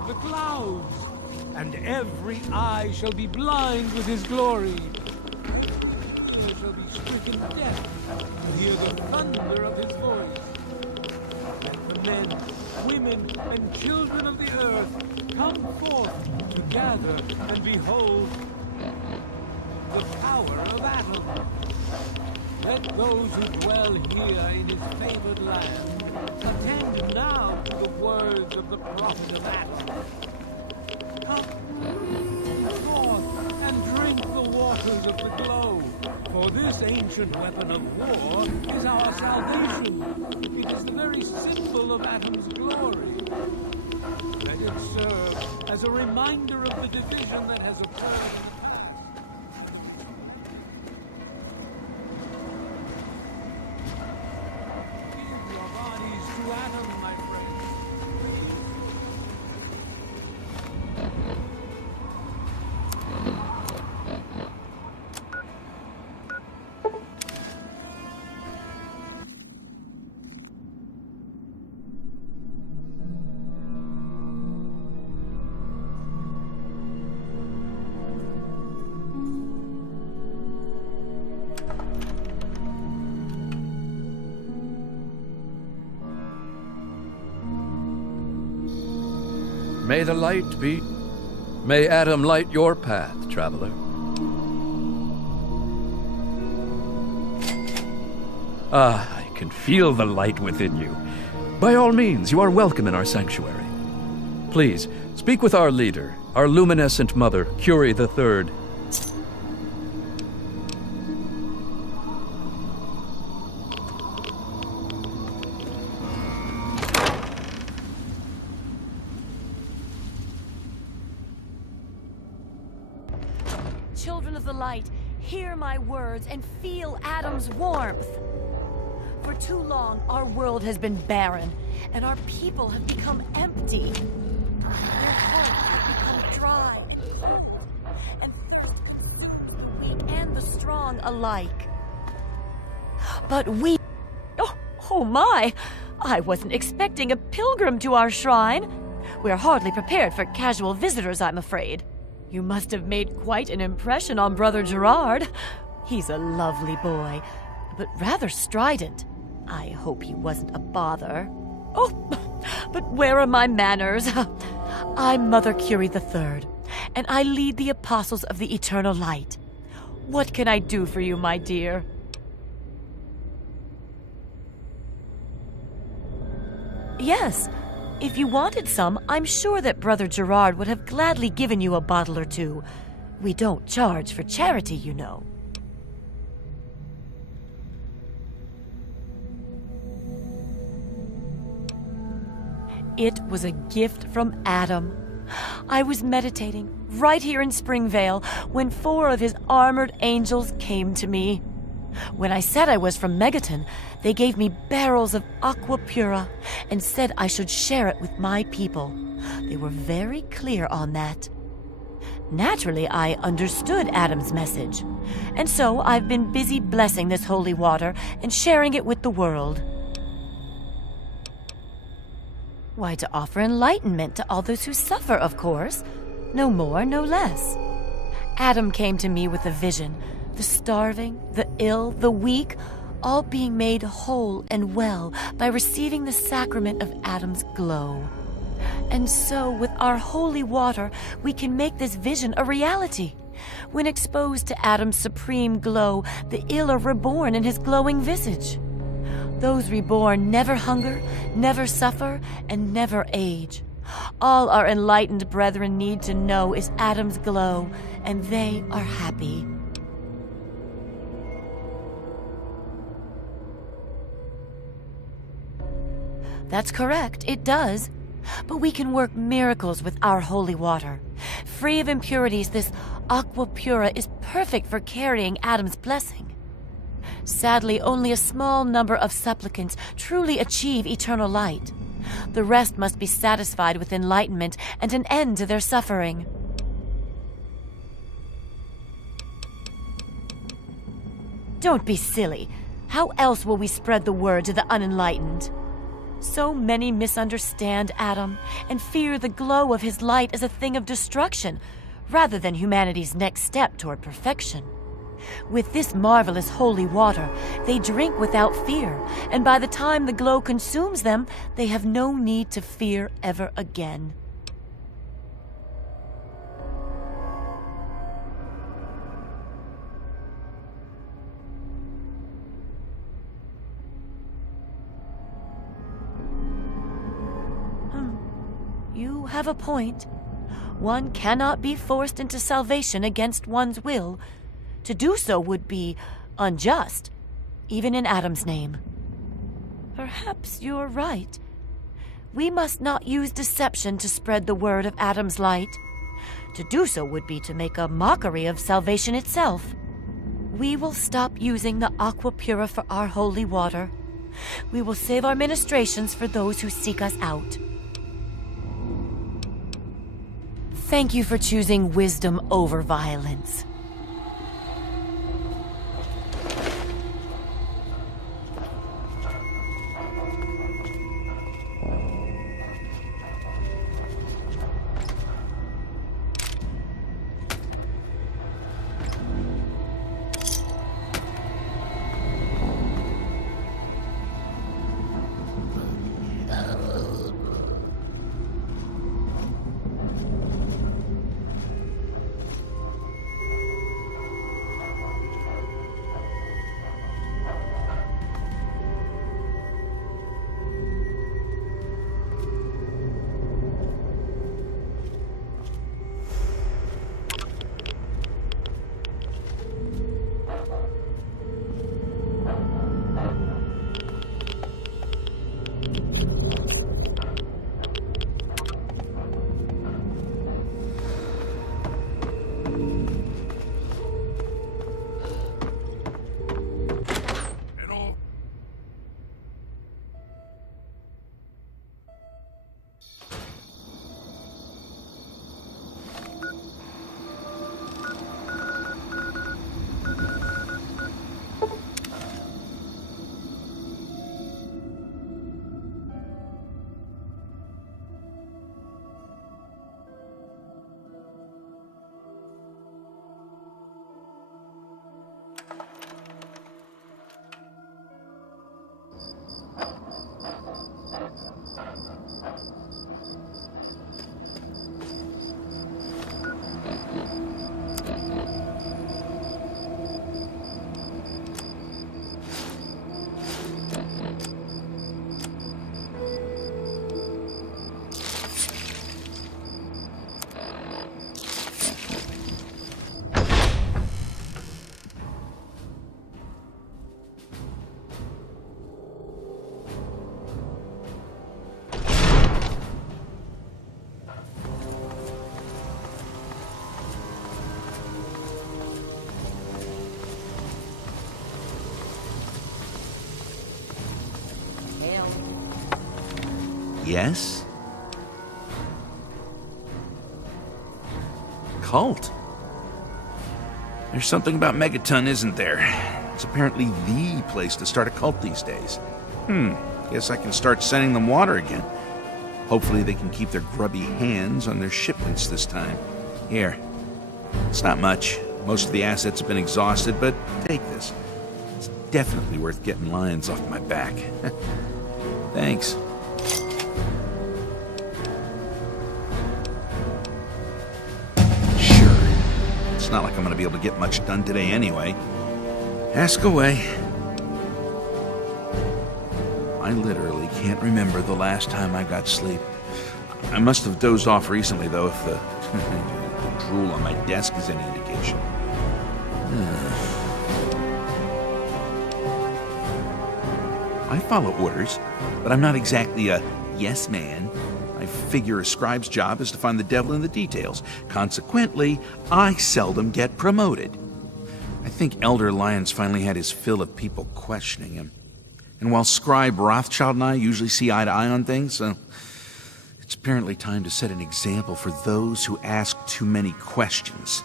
the clouds, and every eye shall be blind with his glory. There shall be stricken death to hear the thunder of his voice. Let the men, women, and children of the earth come forth to gather and behold the power of Atom. Let those who dwell here in his favored land attend now to the words of the prophet of Atom. Come forth and drink the waters of the glow, for this ancient weapon of war is our salvation. It is the very symbol of Atom's glory. Let it serve as a reminder of the division that has occurred. May the light be... May Atom light your path, traveler. Ah, I can feel the light within you. By all means, you are welcome in our sanctuary. Please, speak with our leader, our luminescent mother, Curie III. Children of the light, hear my words and feel Atom's warmth. For too long, our world has been barren, and our people have become empty. Their hearts have become dry, and the weak and the strong alike. But we... Oh my! I wasn't expecting a pilgrim to our shrine. We're hardly prepared for casual visitors, I'm afraid. You must have made quite an impression on Brother Gerard. He's a lovely boy, but rather strident. I hope he wasn't a bother. Oh, but where are my manners? I'm Mother Curie III, and I lead the Apostles of the Eternal Light. What can I do for you, my dear? Yes. If you wanted some, I'm sure that Brother Gerard would have gladly given you a bottle or two. We don't charge for charity, you know. It was a gift from Atom. I was meditating right here in Springvale when 4 of his armored angels came to me. When I said I was from Megaton, they gave me barrels of aqua pura and said I should share it with my people. They were very clear on that. Naturally, I understood Atom's message, and so I've been busy blessing this holy water and sharing it with the world. Why, to offer enlightenment to all those who suffer, of course. No more, no less. Atom came to me with a vision. The starving, the ill, the weak, all being made whole and well by receiving the sacrament of Atom's glow. And so, with our holy water, we can make this vision a reality. When exposed to Atom's supreme glow, the ill are reborn in his glowing visage. Those reborn never hunger, never suffer, and never age. All our enlightened brethren need to know is Atom's glow, and they are happy. That's correct, it does. But we can work miracles with our holy water. Free of impurities, this aqua pura is perfect for carrying Atom's blessing. Sadly, only a small number of supplicants truly achieve eternal light. The rest must be satisfied with enlightenment and an end to their suffering. Don't be silly. How else will we spread the word to the unenlightened? So many misunderstand Adam and fear the glow of his light as a thing of destruction, rather than humanity's next step toward perfection. With this marvelous holy water, they drink without fear, and by the time the glow consumes them, they have no need to fear ever again. You have a point. One cannot be forced into salvation against one's will. To do so would be unjust, even in Adam's name. Perhaps you're right. We must not use deception to spread the word of Adam's light. To do so would be to make a mockery of salvation itself. We will stop using the aqua pura for our holy water. We will save our ministrations for those who seek us out. Thank you for choosing wisdom over violence. Yes? Cult? There's something about Megaton, isn't there? It's apparently the place to start a cult these days. Guess I can start sending them water again. Hopefully they can keep their grubby hands on their shipments this time. Here. It's not much. Most of the assets have been exhausted, but take this. It's definitely worth getting lions off my back. Thanks. It's not like I'm going to be able to get much done today anyway. Ask away. I literally can't remember the last time I got sleep. I must have dozed off recently, though, if the drool on my desk is any indication. I follow orders, but I'm not exactly a yes man. I figure a scribe's job is to find the devil in the details. Consequently, I seldom get promoted. I think Elder Lyons finally had his fill of people questioning him. And while Scribe Rothschild and I usually see eye to eye on things, it's apparently time to set an example for those who ask too many questions.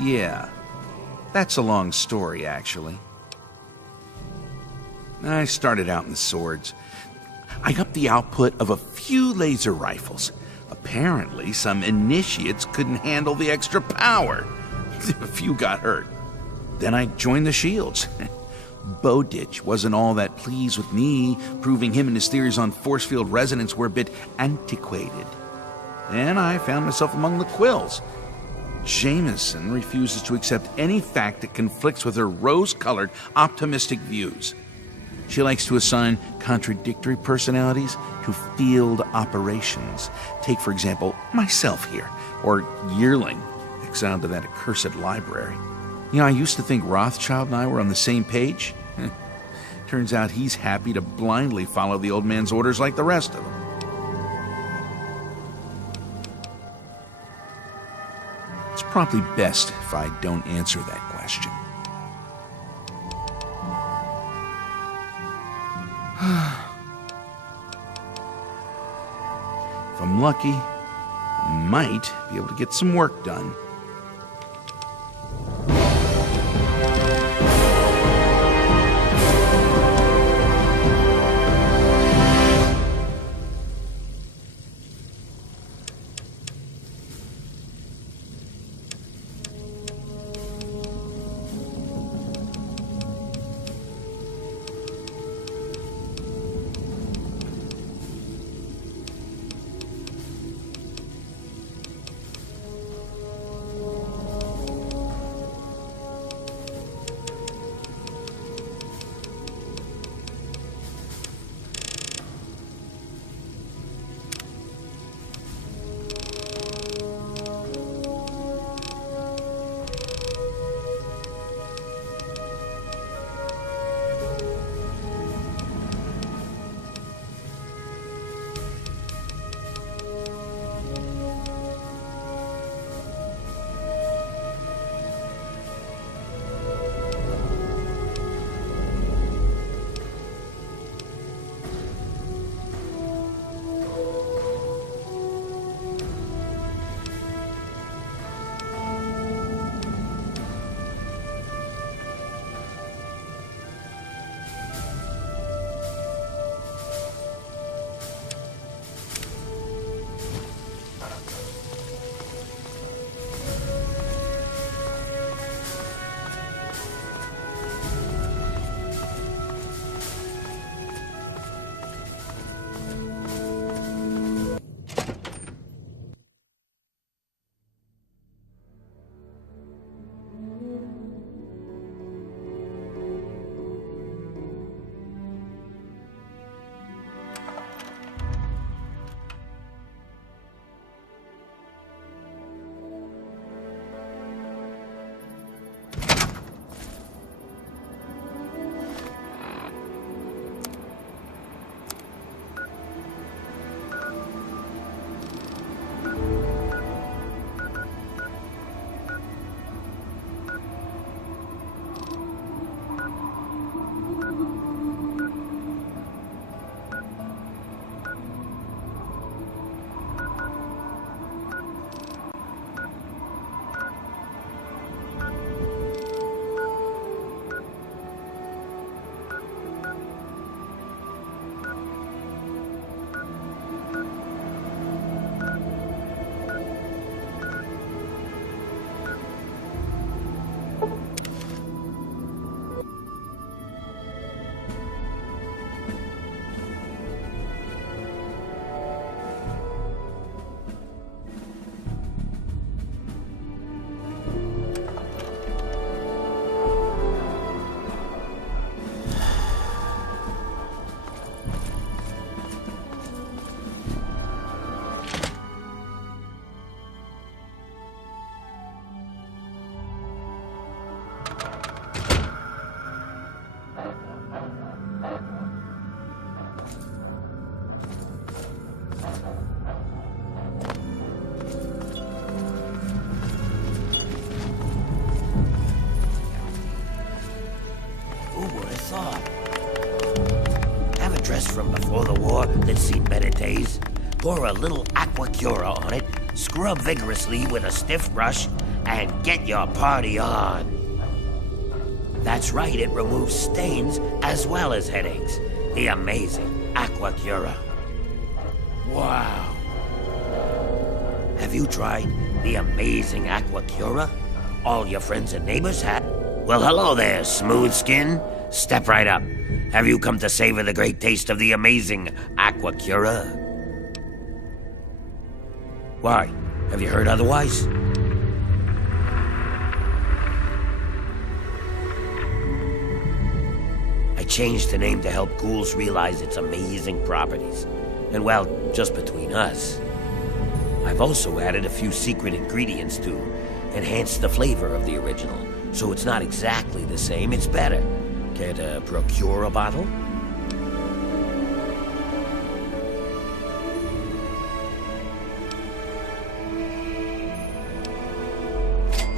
Yeah, that's a long story, actually. I started out in the swords. I upped the output of a few laser rifles. Apparently, some initiates couldn't handle the extra power. A few got hurt. Then I joined the shields. Bowditch wasn't all that pleased with me, proving him and his theories on force field resonance were a bit antiquated. And I found myself among the Quills. Jameson refuses to accept any fact that conflicts with her rose-colored, optimistic views. She likes to assign contradictory personalities to field operations. Take, for example, myself here, or Yearling, exiled to that accursed library. You know, I used to think Rothschild and I were on the same page. Turns out he's happy to blindly follow the old man's orders like the rest of them. It's probably best if I don't answer that question. If I'm lucky, I might be able to get some work done. Dress from before the war that's seen better days. Pour a little aqua cura on it, scrub vigorously with a stiff brush, and get your party on. That's right, it removes stains as well as headaches. The amazing Aquacura. Wow. Have you tried the amazing Aquacura? All your friends and neighbors have? Well, hello there, smooth skin. Step right up. Have you come to savor the great taste of the amazing Aquacura? Why? Have you heard otherwise? I changed the name to help ghouls realize its amazing properties. And well, just between us, I've also added a few secret ingredients to enhance the flavor of the original. So it's not exactly the same, it's better. Care to procure a bottle?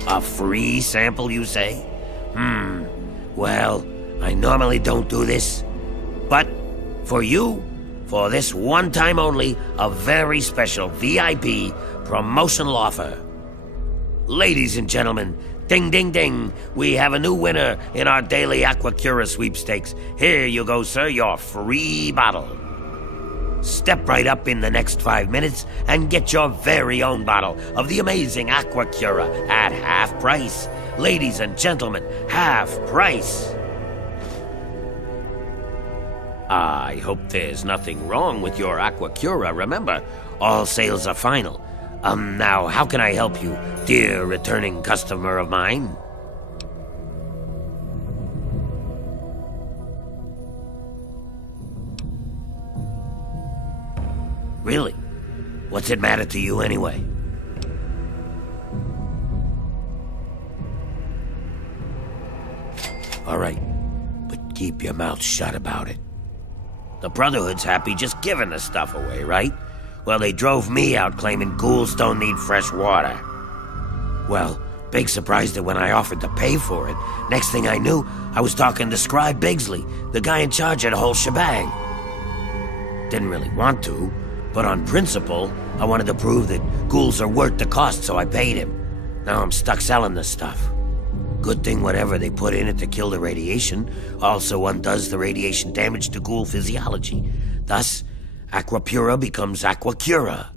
A free sample, you say? Well, I normally don't do this. But for you, for this one time only, a very special VIP promotional offer. Ladies and gentlemen, ding ding ding, we have a new winner in our daily Aquacura sweepstakes. Here you go, sir, your free bottle. Step right up in the next 5 minutes and get your very own bottle of the amazing Aquacura at half price. Ladies and gentlemen, half price. I hope there's nothing wrong with your Aquacura. Remember, all sales are final. Now, how can I help you, dear returning customer of mine? Really? What's it matter to you anyway? All right, but keep your mouth shut about it. The Brotherhood's happy just giving the stuff away, right? Well, they drove me out claiming ghouls don't need fresh water. Well, big surprise that when I offered to pay for it, next thing I knew, I was talking to Scribe Bigsley, the guy in charge of the whole shebang. Didn't really want to, but on principle, I wanted to prove that ghouls are worth the cost, so I paid him. Now I'm stuck selling this stuff. Good thing whatever they put in it to kill the radiation also undoes the radiation damage to ghoul physiology. Thus, Aquapura becomes Aquacura.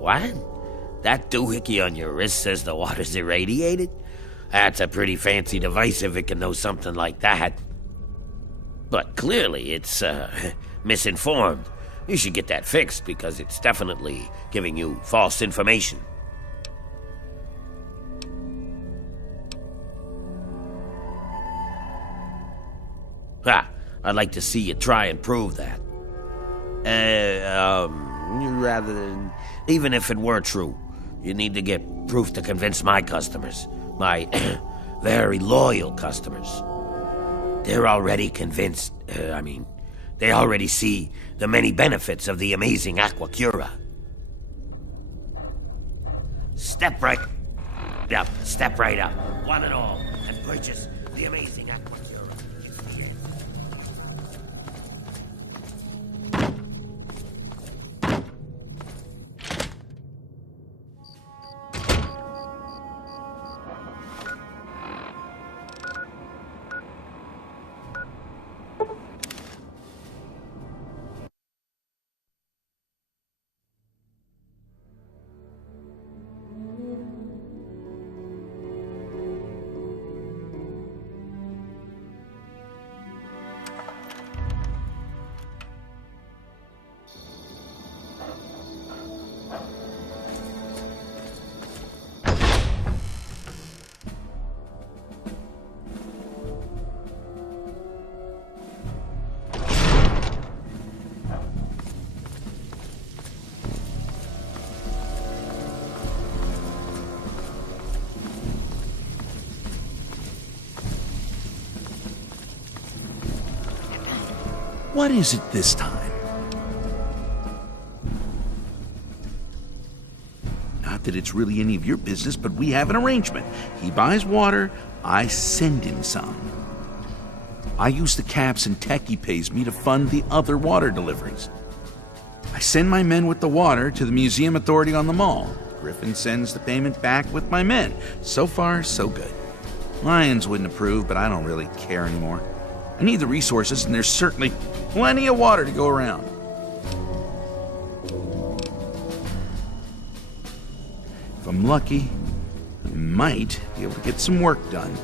What? That doohickey on your wrist says the water's irradiated? That's a pretty fancy device if it can know something like that. But clearly it's, misinformed. You should get that fixed because it's definitely giving you false information. I'd like to see you try and prove that. Rather than... Even if it were true, you need to get proof to convince my customers. My very loyal customers. They're already convinced, they already see the many benefits of the amazing Aquacura. Step right up, one and all, and purchase the amazing Aquacura. What is it this time? Not that it's really any of your business, but we have an arrangement. He buys water, I send him some. I use the caps and Techie pays me to fund the other water deliveries. I send my men with the water to the museum authority on the mall. Griffin sends the payment back with my men. So far, so good. Lyons wouldn't approve, but I don't really care anymore. I need the resources, and there's certainly plenty of water to go around. If I'm lucky, I might be able to get some work done.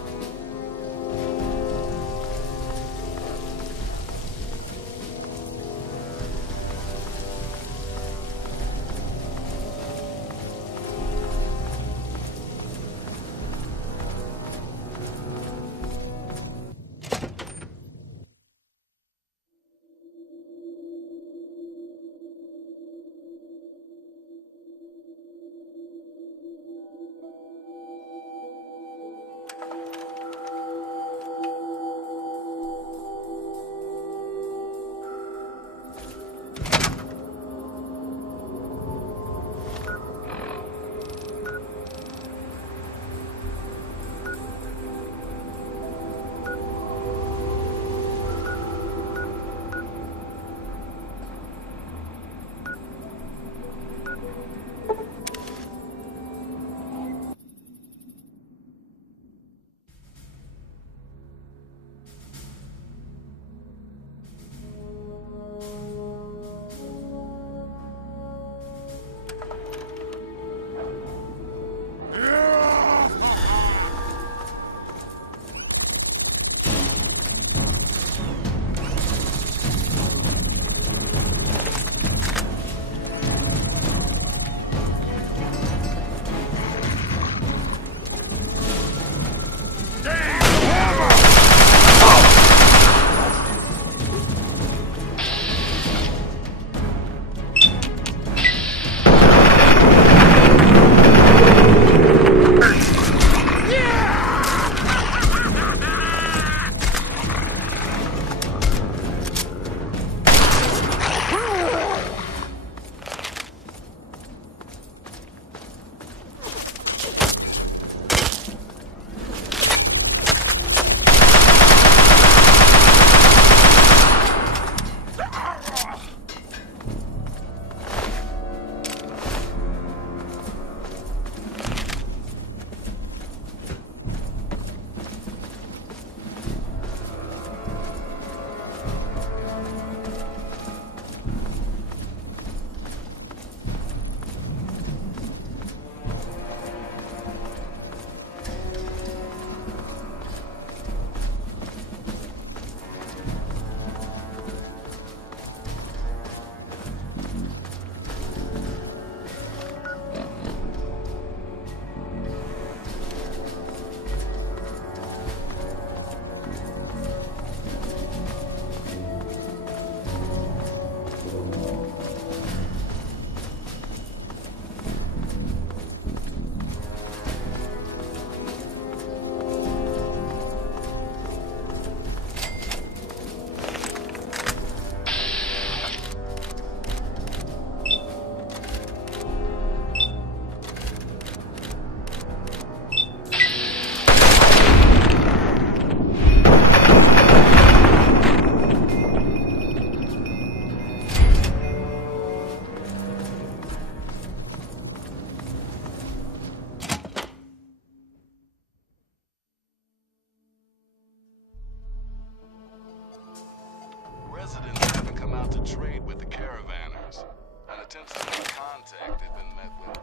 Residents haven't come out to trade with the caravanners, and attempts to make contact have been met with.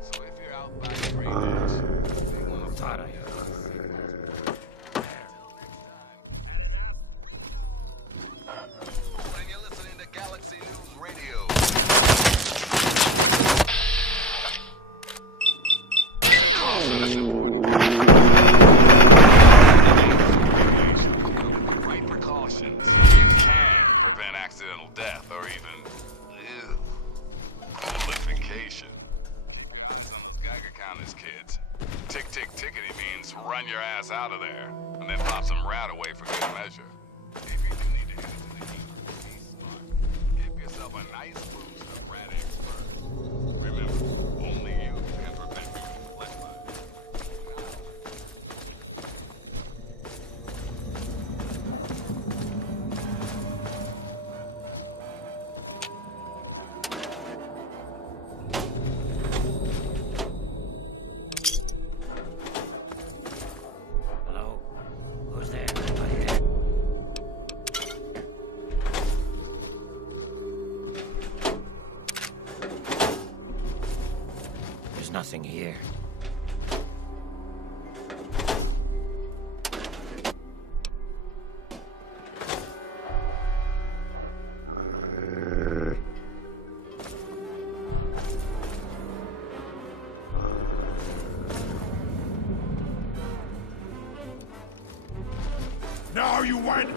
So if you're out by traders, you may want to follow your and you're listening to Galaxy News Radio. Right precautions. You can prevent accidental death or even qualification. Some Geiger counters, kids. Tick tick tickety means run your ass out of there, and then pop some rat away for good measure. If you do need to head into the heat, be smart. Give yourself a nice boost of Rad-X first. Remember, missing here. No, you went!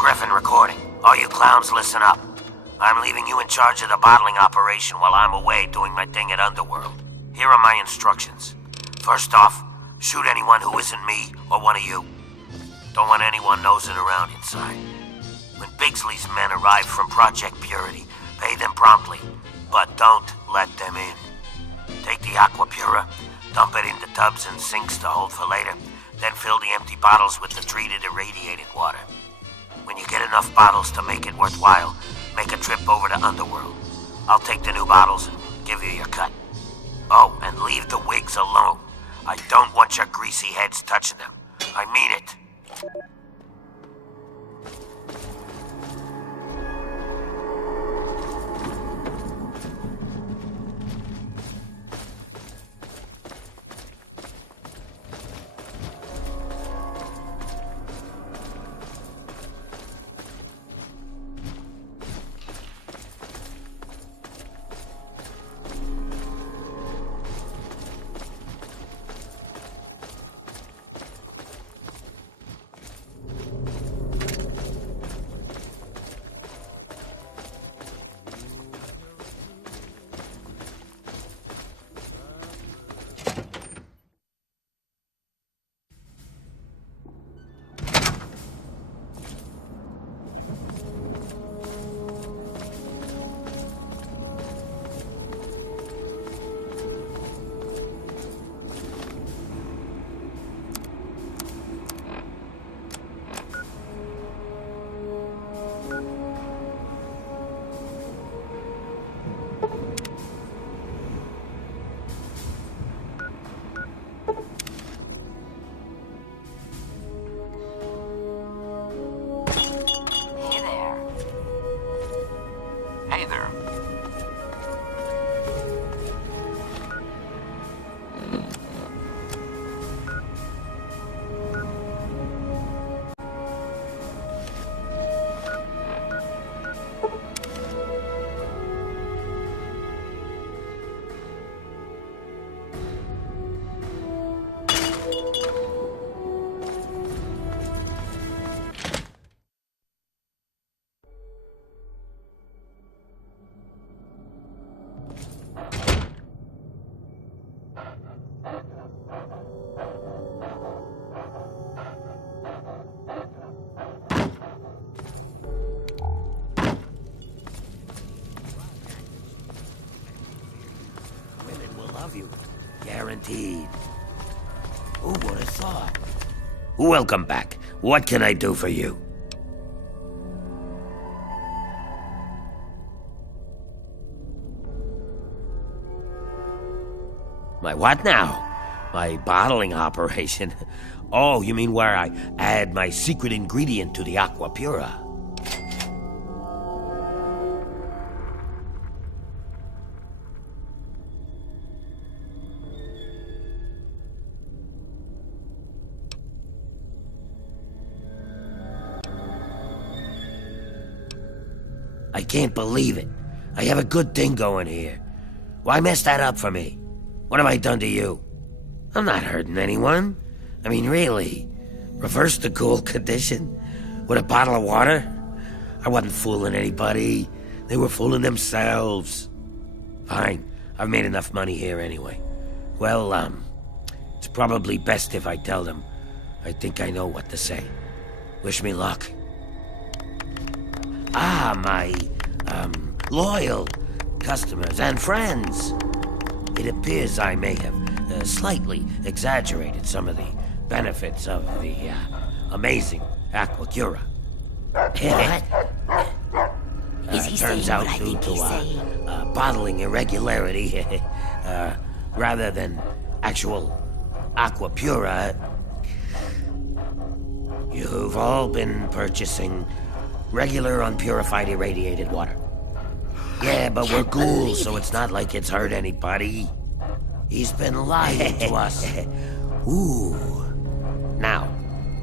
Griffin recording. All you clowns, listen up. I'm leaving you in charge of the bottling operation while I'm away doing my thing at Underworld. Here are my instructions. First off, shoot anyone who isn't me or one of you. Don't want anyone nosing around inside. When Bigsley's men arrive from Project Purity, pay them promptly, but don't let them in. Take the Aqua Pura, dump it into tubs and sinks to hold for later, then fill the empty bottles with the treated irradiated water. When you get enough bottles to make it worthwhile, make a trip over to Underworld. I'll take the new bottles and give you your cut. Oh, and leave the wigs alone. I don't want your greasy heads touching them. I mean it. Hey there. You. Guaranteed. Who would have thought? Welcome back. What can I do for you? My what now? My bottling operation? Oh, you mean where I add my secret ingredient to the Aqua Pura? I can't believe it. I have a good thing going here. Why mess that up for me? What have I done to you? I'm not hurting anyone. I mean, really. Reverse the cool condition? With a bottle of water? I wasn't fooling anybody. They were fooling themselves. Fine. I've made enough money here anyway. Well, it's probably best if I tell them. I think I know what to say. Wish me luck. Ah, my, loyal customers and friends. It appears I may have slightly exaggerated some of the benefits of the amazing Aqua Cura. What? Is he turns saying out what I due think to he's saying? bottling irregularity, rather than actual Aqua Pura, you've all been purchasing regular unpurified irradiated water. Yeah, but we're ghouls, so it's not like it's hurt anybody. He's been lying to us. Ooh. Now,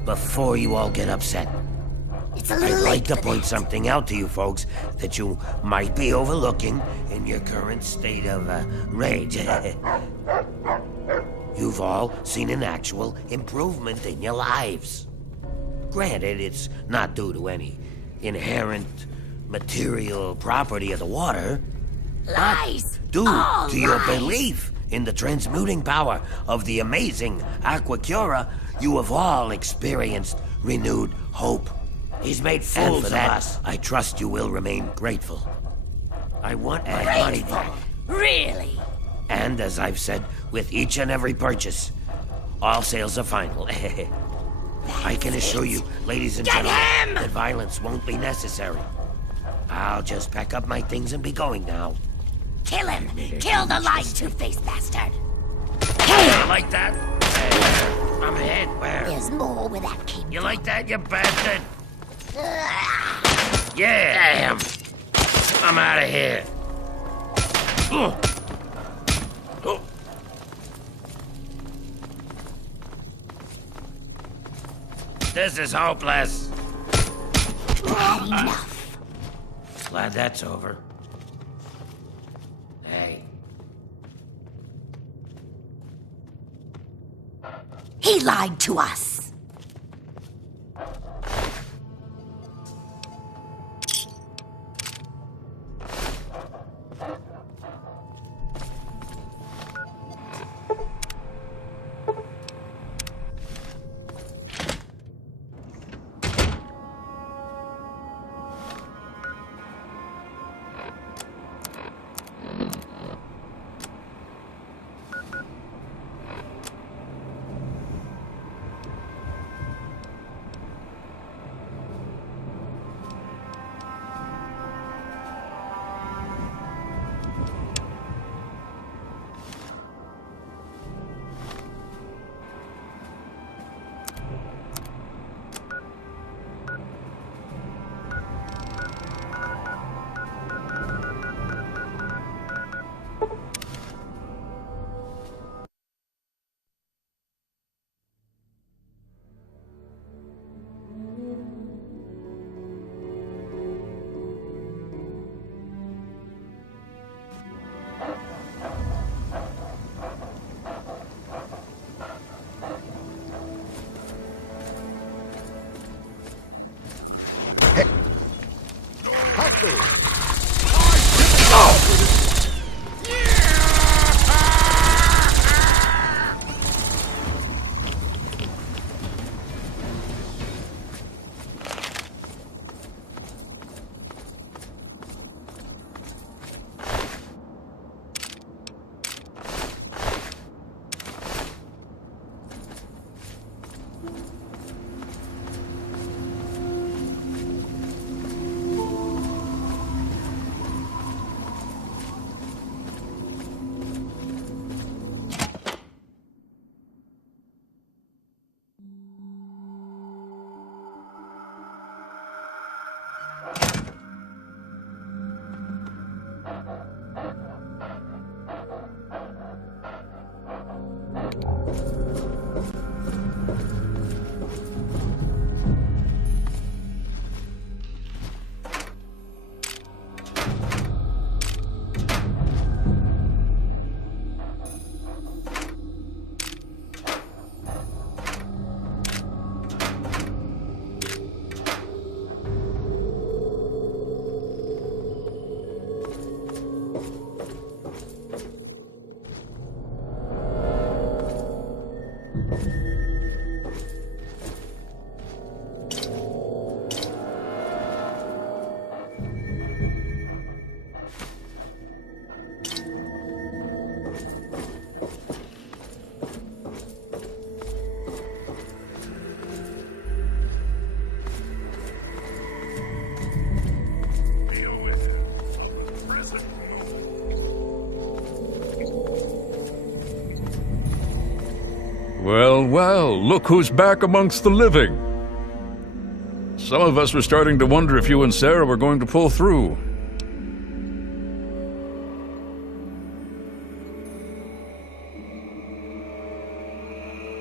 before you all get upset, I'd like to point something out to you folks that you might be overlooking in your current state of rage. You've all seen an actual improvement in your lives. Granted, it's not due to any inherent material property of the water. Lies! Due All to your lies. belief in the transmuting power of the amazing Aqua Cura, you have all experienced renewed hope. He's made fools of us. I trust you will remain grateful. I want my money back. Really? And as I've said with each and every purchase, all sales are final. I can assure you, ladies and gentlemen, that violence won't be necessary. I'll just pack up my things and be going now. Kill him! Kill the lying two-faced bastard! Like that? Where? I'm ahead. Where? There's more where that came. You like that, you bastard? Yeah! Damn! I'm out of here. This is hopeless. Enough. Glad that's over. Hey. He lied to us. Well, well, look who's back amongst the living. Some of us were starting to wonder if you and Sarah were going to pull through.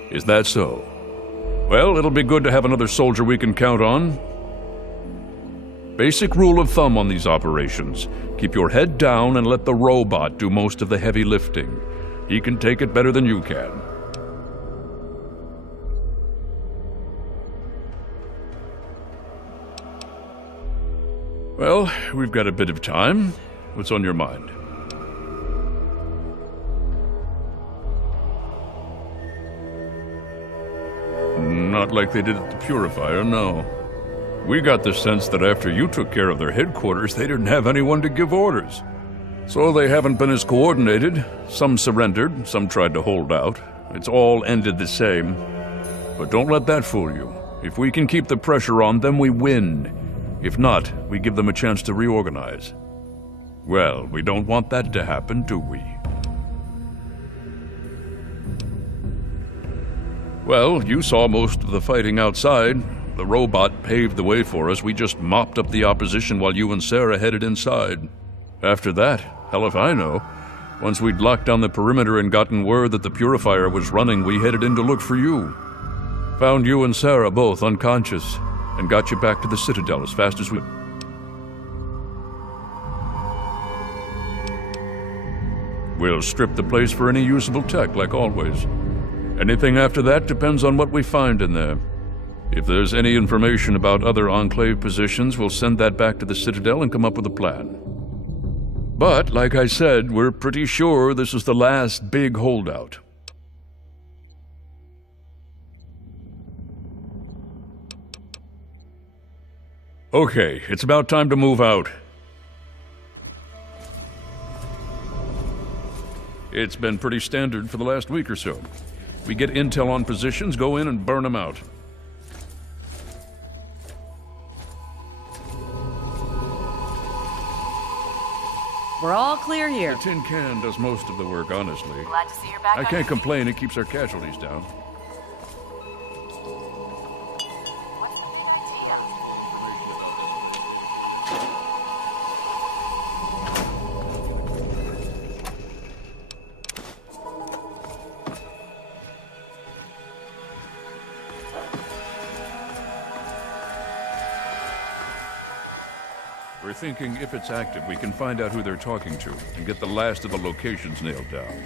Is that so? Well, it'll be good to have another soldier we can count on. Basic rule of thumb on these operations: keep your head down and let the robot do most of the heavy lifting. He can take it better than you can. Well, we've got a bit of time. What's on your mind? Not like they did at the Purifier, no. We got the sense that after you took care of their headquarters, they didn't have anyone to give orders. So they haven't been as coordinated. Some surrendered, some tried to hold out. It's all ended the same. But don't let that fool you. If we can keep the pressure on them, we win. If not, we give them a chance to reorganize. Well, we don't want that to happen, do we? Well, you saw most of the fighting outside. The robot paved the way for us. We just mopped up the opposition while you and Sarah headed inside. After that, hell if I know. Once we'd locked down the perimeter and gotten word that the purifier was running, we headed in to look for you. Found you and Sarah both unconscious, and got you back to the Citadel as fast as we... We'll strip the place for any usable tech, like always. Anything after that depends on what we find in there. If there's any information about other Enclave positions, we'll send that back to the Citadel and come up with a plan. But, like I said, we're pretty sure this is the last big holdout. Okay, it's about time to move out. It's been pretty standard for the last week or so. We get intel on positions, go in and burn them out. We're all clear here. The tin can does most of the work, honestly. Glad to see you're back. I can't complain, it keeps our casualties down. We're thinking if it's active, we can find out who they're talking to and get the last of the locations nailed down.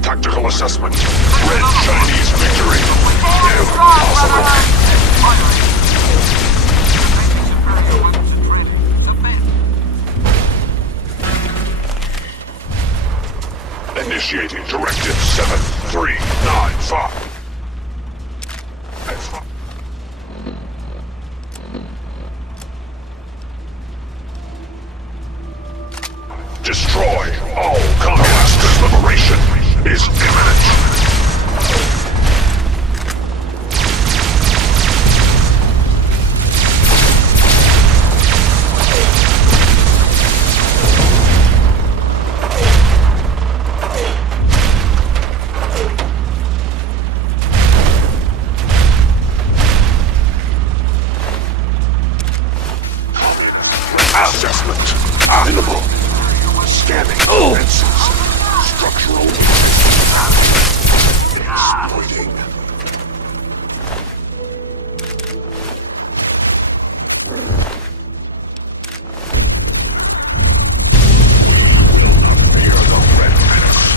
Tactical assessment. Red Chinese victory. Impossible. Initiating Directive 7395. Destroy all communists. Liberation is imminent. Assessment. Minimal. Scanning. Fences. Structural. Exploiting. Hear the red menace.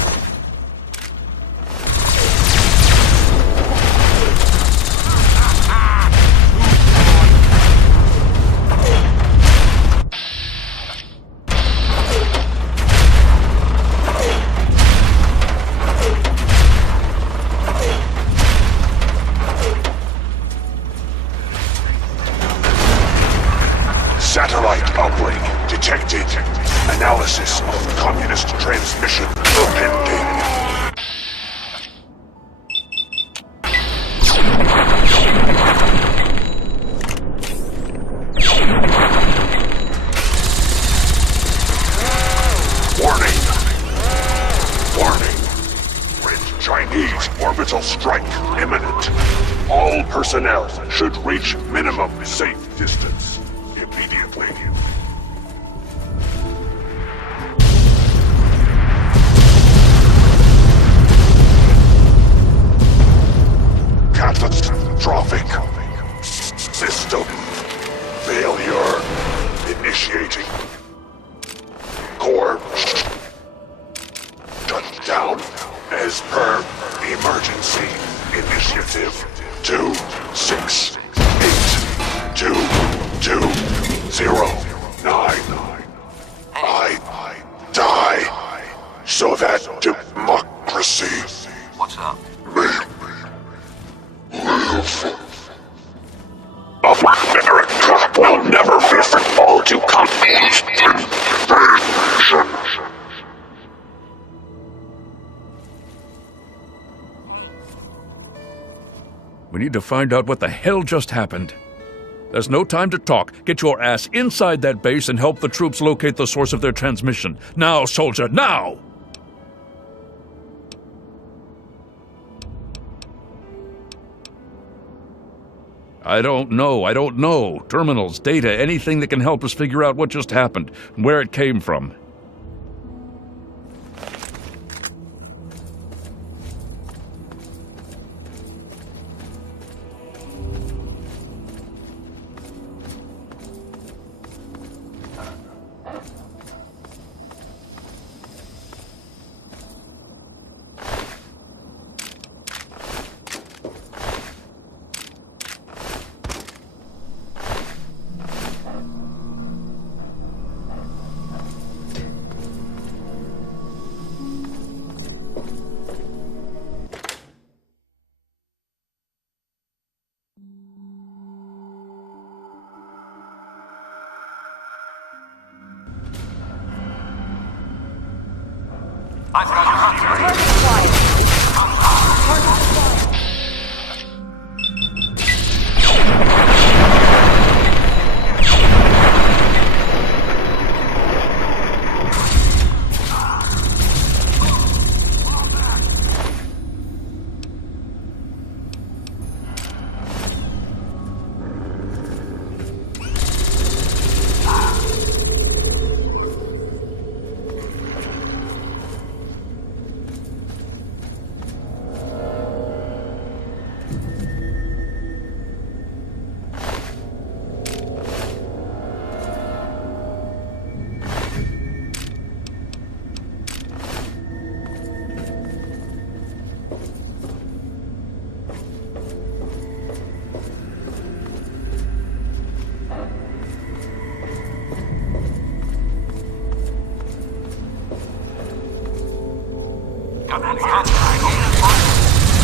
Satellite uplink detected. Analysis of communist transmission pending. Warning. Warning. Red Chinese orbital strike imminent. All personnel should reach minimum safe distance immediately. Catastrophic. Emergency Initiative 2682209. I die so that democracy What's up? live. America will never be fall to communist invasion. We need to find out what the hell just happened. There's no time to talk. Get your ass inside that base and help the troops locate the source of their transmission. Now, soldier, now! I don't know. Terminals, data, anything that can help us figure out what just happened, and where it came from.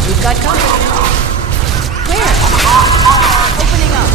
We've got company. Where? Opening up.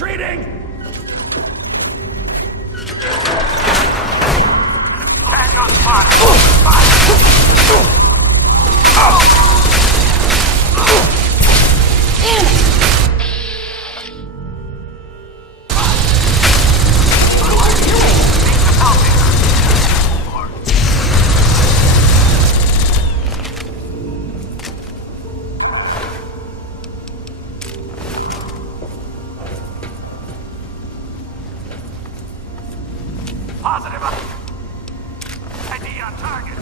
retreating! Positive. ID on target.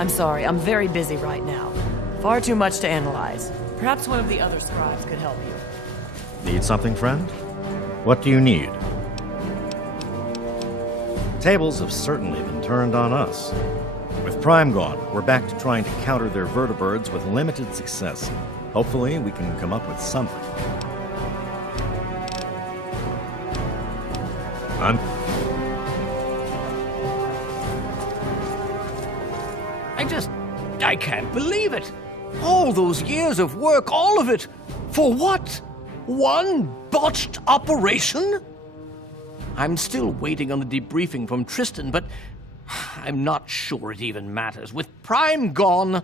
I'm sorry, I'm very busy right now. Far too much to analyze. Perhaps one of the other scribes could help you. Need something, friend? What do you need? Tables have certainly been turned on us. With Prime gone, we're back to trying to counter their vertibirds with limited success. Hopefully, we can come up with something. I can't believe it. All those years of work, all of it. For what? One botched operation? I'm still waiting on the debriefing from Tristan, but I'm not sure it even matters. With Prime gone...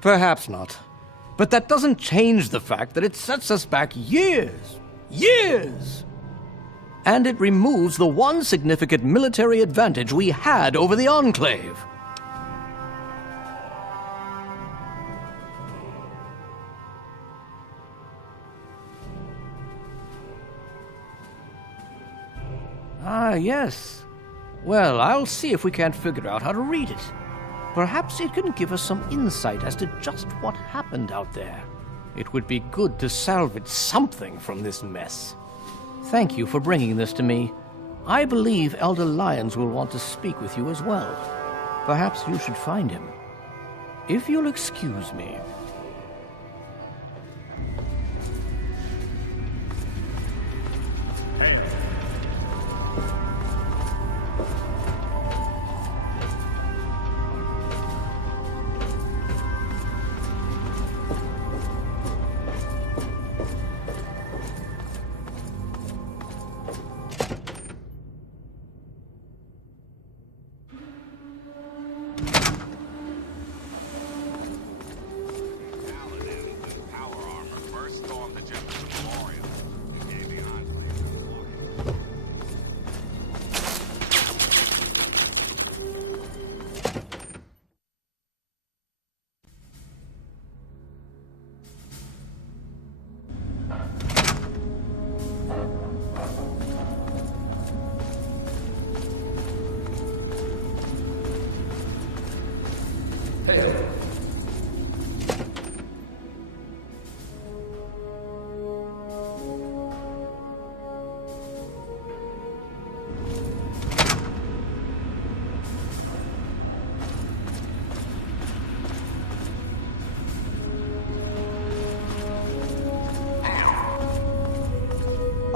Perhaps not. But that doesn't change the fact that it sets us back years. Years! And it removes the one significant military advantage we had over the Enclave. Ah, yes. Well, I'll see if we can't figure out how to read it. Perhaps it can give us some insight as to just what happened out there. It would be good to salvage something from this mess. Thank you for bringing this to me. I believe Elder Lyons will want to speak with you as well. Perhaps you should find him. If you'll excuse me.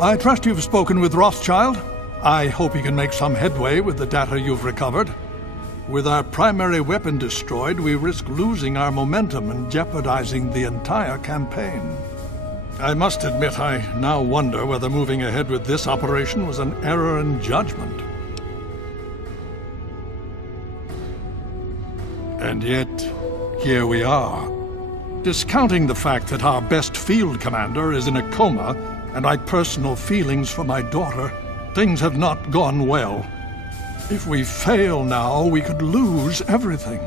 I trust you've spoken with Rothschild. I hope he can make some headway with the data you've recovered. With our primary weapon destroyed, we risk losing our momentum and jeopardizing the entire campaign. I must admit, I now wonder whether moving ahead with this operation was an error in judgment. And yet, here we are. Discounting the fact that our best field commander is in a coma, and my personal feelings for my daughter, things have not gone well. If we fail now, we could lose everything.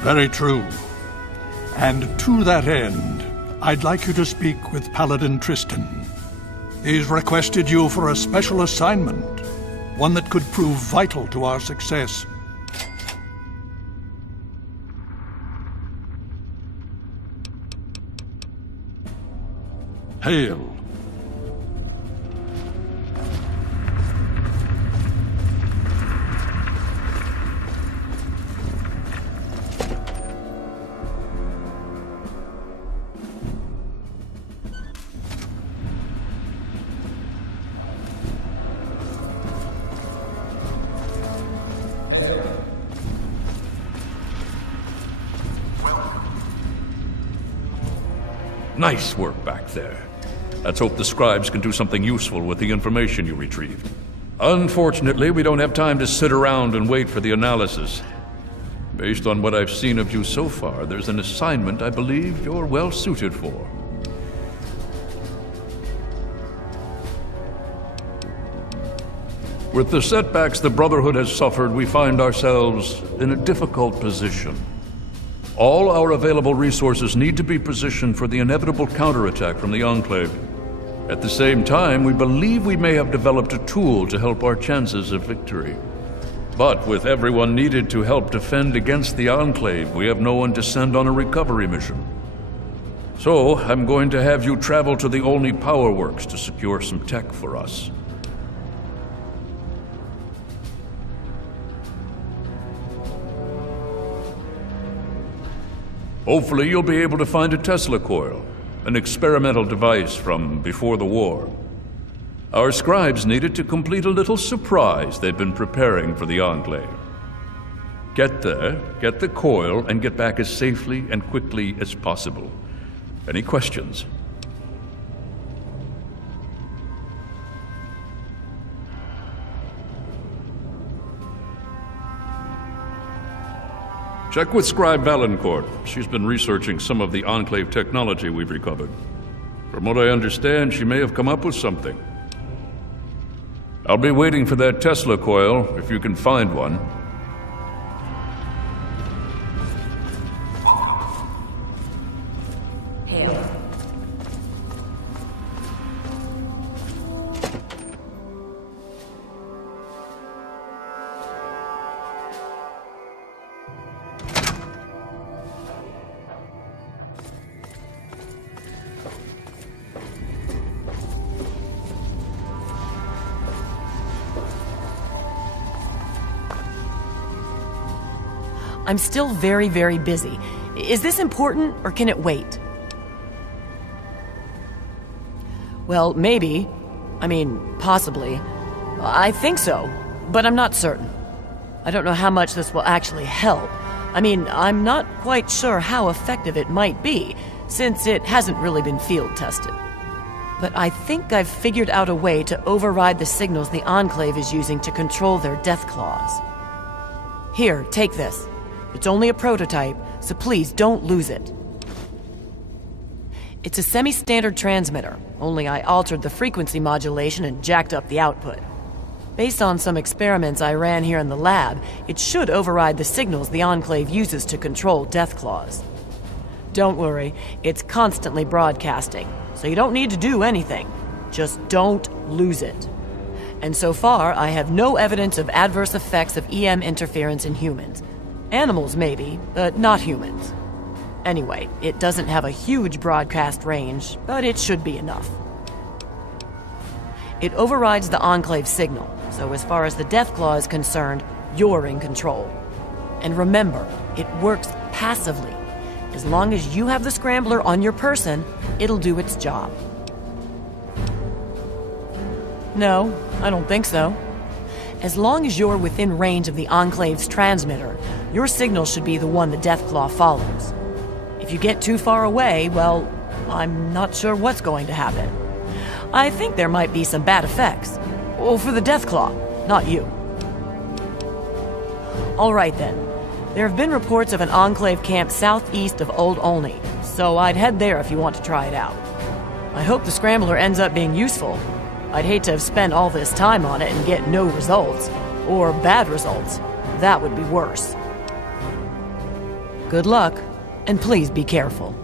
Very true. And to that end, I'd like you to speak with Paladin Tristan. He's requested you for a special assignment, one that could prove vital to our success. Hail. Nice work back there. Let's hope the scribes can do something useful with the information you retrieved. Unfortunately, we don't have time to sit around and wait for the analysis. Based on what I've seen of you so far, there's an assignment I believe you're well suited for. With the setbacks the Brotherhood has suffered, we find ourselves in a difficult position. All our available resources need to be positioned for the inevitable counterattack from the Enclave. At the same time, we believe we may have developed a tool to help our chances of victory. But with everyone needed to help defend against the Enclave, we have no one to send on a recovery mission. So, I'm going to have you travel to the Olney Power Works to secure some tech for us. Hopefully you'll be able to find a Tesla coil, an experimental device from before the war. Our scribes needed to complete a little surprise they'd been preparing for the Enclave. Get there, get the coil, and get back as safely and quickly as possible. Any questions? Check with Scribe Valancourt. She's been researching some of the Enclave technology we've recovered. From what I understand, she may have come up with something. I'll be waiting for that Tesla coil, if you can find one. I'm still very, very busy. Is this important, or can it wait? Well, maybe. I mean, possibly. I think so, but I'm not certain. I don't know how much this will actually help. I mean, I'm not quite sure how effective it might be, since it hasn't really been field tested. But I think I've figured out a way to override the signals the Enclave is using to control their death claws. Here, take this. It's only a prototype, so please don't lose it. It's a semi-standard transmitter, only I altered the frequency modulation and jacked up the output. Based on some experiments I ran here in the lab, it should override the signals the Enclave uses to control death claws. Don't worry, it's constantly broadcasting, so you don't need to do anything. Just don't lose it. And so far, I have no evidence of adverse effects of EM interference in humans. Animals, maybe, but not humans. Anyway, it doesn't have a huge broadcast range, but it should be enough. It overrides the Enclave signal, so as far as the Deathclaw is concerned, you're in control. And remember, it works passively. As long as you have the Scrambler on your person, it'll do its job. No, I don't think so. As long as you're within range of the Enclave's transmitter, your signal should be the one the Deathclaw follows. If you get too far away, well, I'm not sure what's going to happen. I think there might be some bad effects. Well, for the Deathclaw, not you. All right then. There have been reports of an Enclave camp southeast of Old Olney, so I'd head there if you want to try it out. I hope the Scrambler ends up being useful. I'd hate to have spent all this time on it and get no results. Or bad results. That would be worse. Good luck, and please be careful.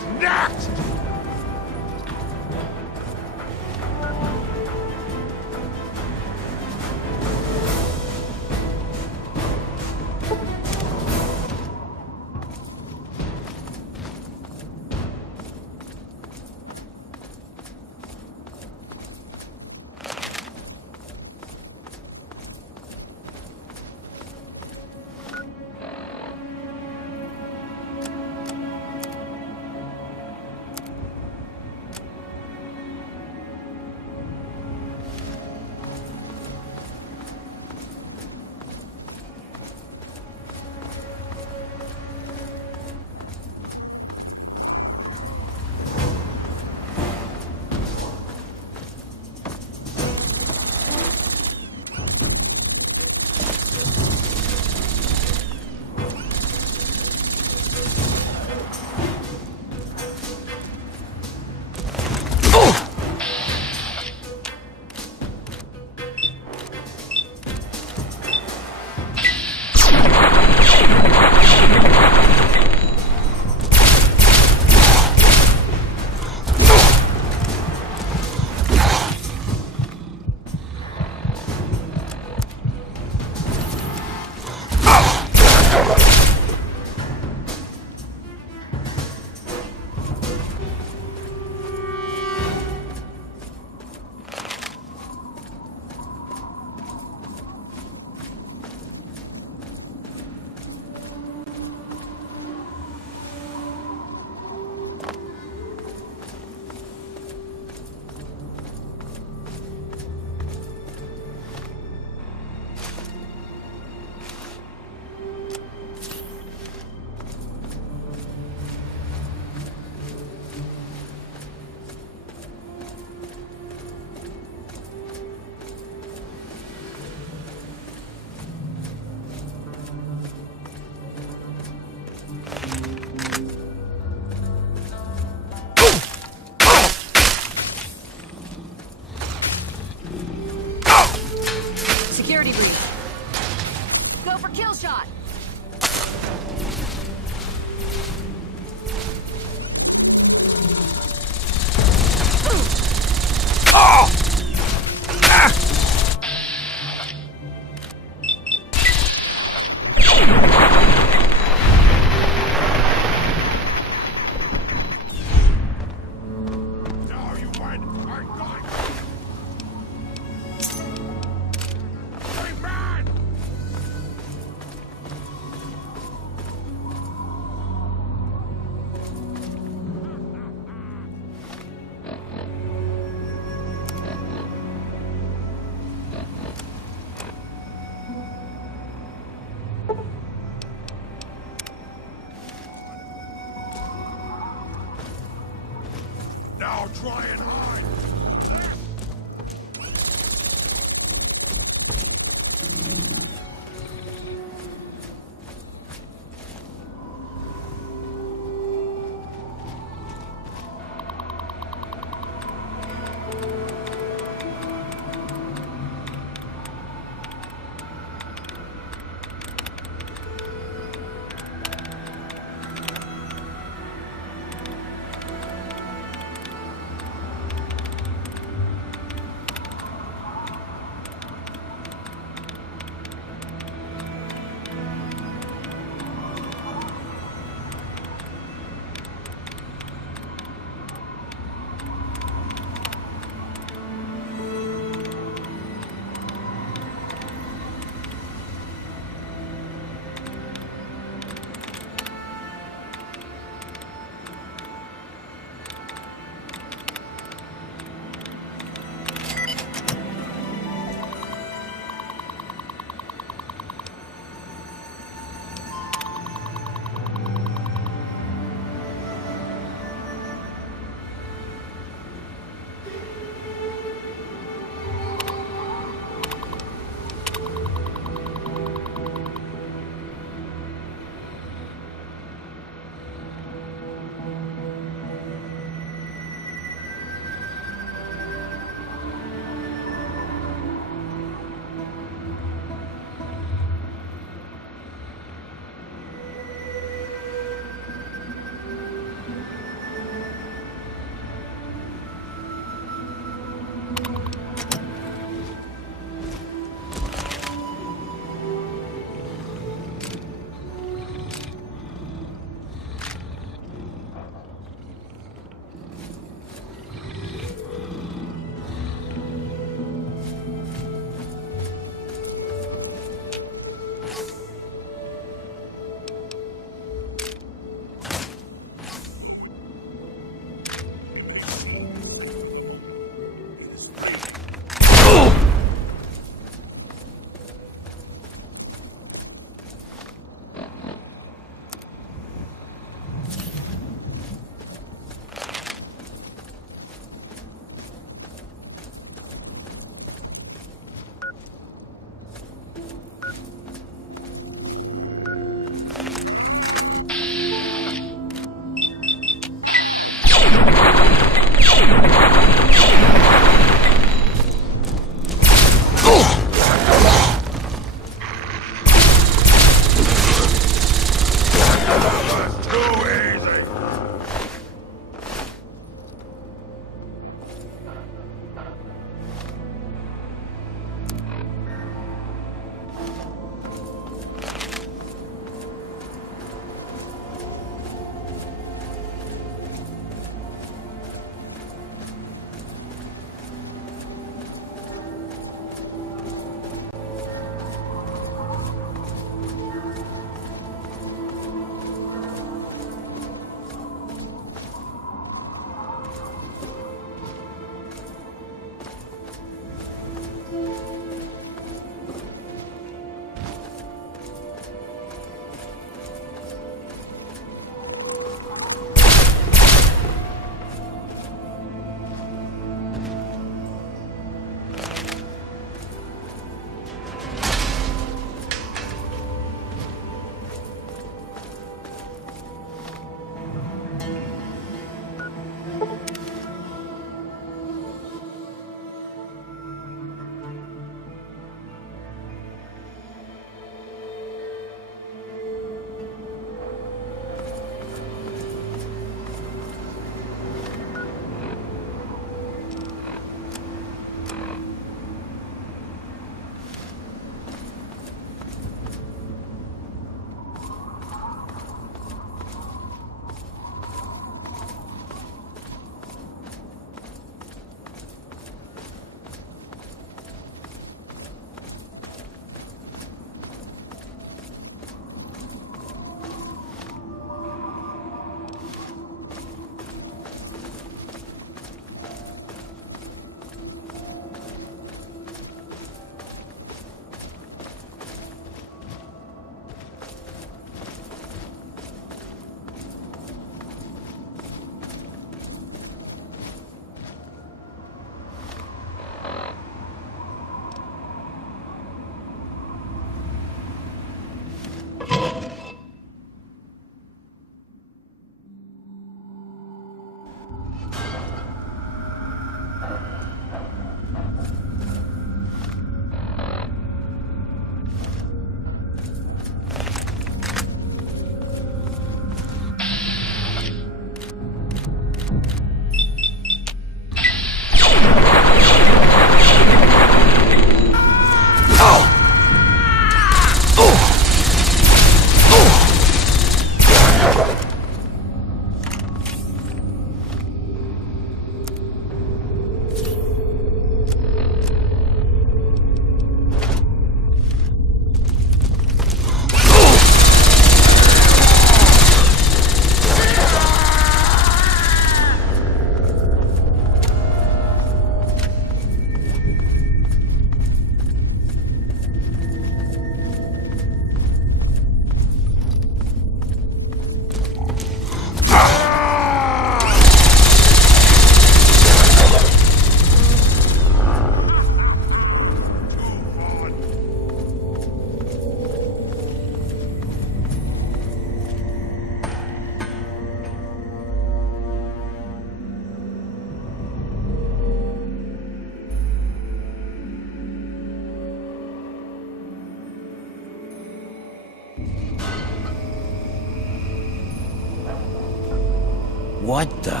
What the?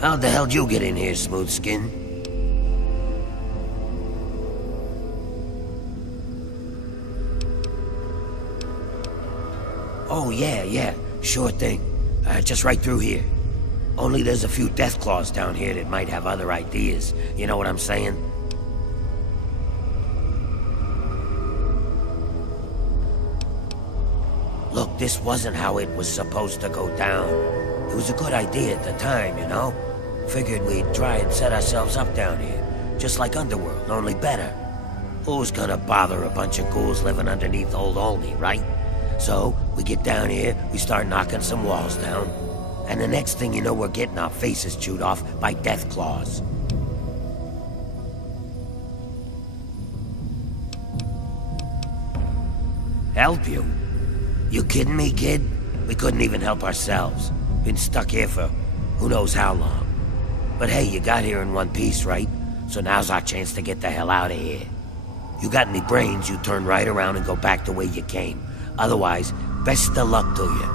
How the hell did you get in here, Smooth Skin? Oh, yeah, sure thing. Just right through here. Only there's a few Deathclaws down here that might have other ideas. You know what I'm saying? Look, this wasn't how it was supposed to go down. It was a good idea at the time, you know? Figured we'd try and set ourselves up down here. Just like Underworld, only better. Who's gonna bother a bunch of ghouls living underneath Old Olney, right? So, we get down here, we start knocking some walls down, and the next thing you know, we're getting our faces chewed off by Deathclaws. Help you? You kidding me, kid? We couldn't even help ourselves. Been stuck here for who knows how long. But hey, you got here in one piece, right? So now's our chance to get the hell out of here. You got any brains, you turn right around and go back the way you came. Otherwise, best of luck to you.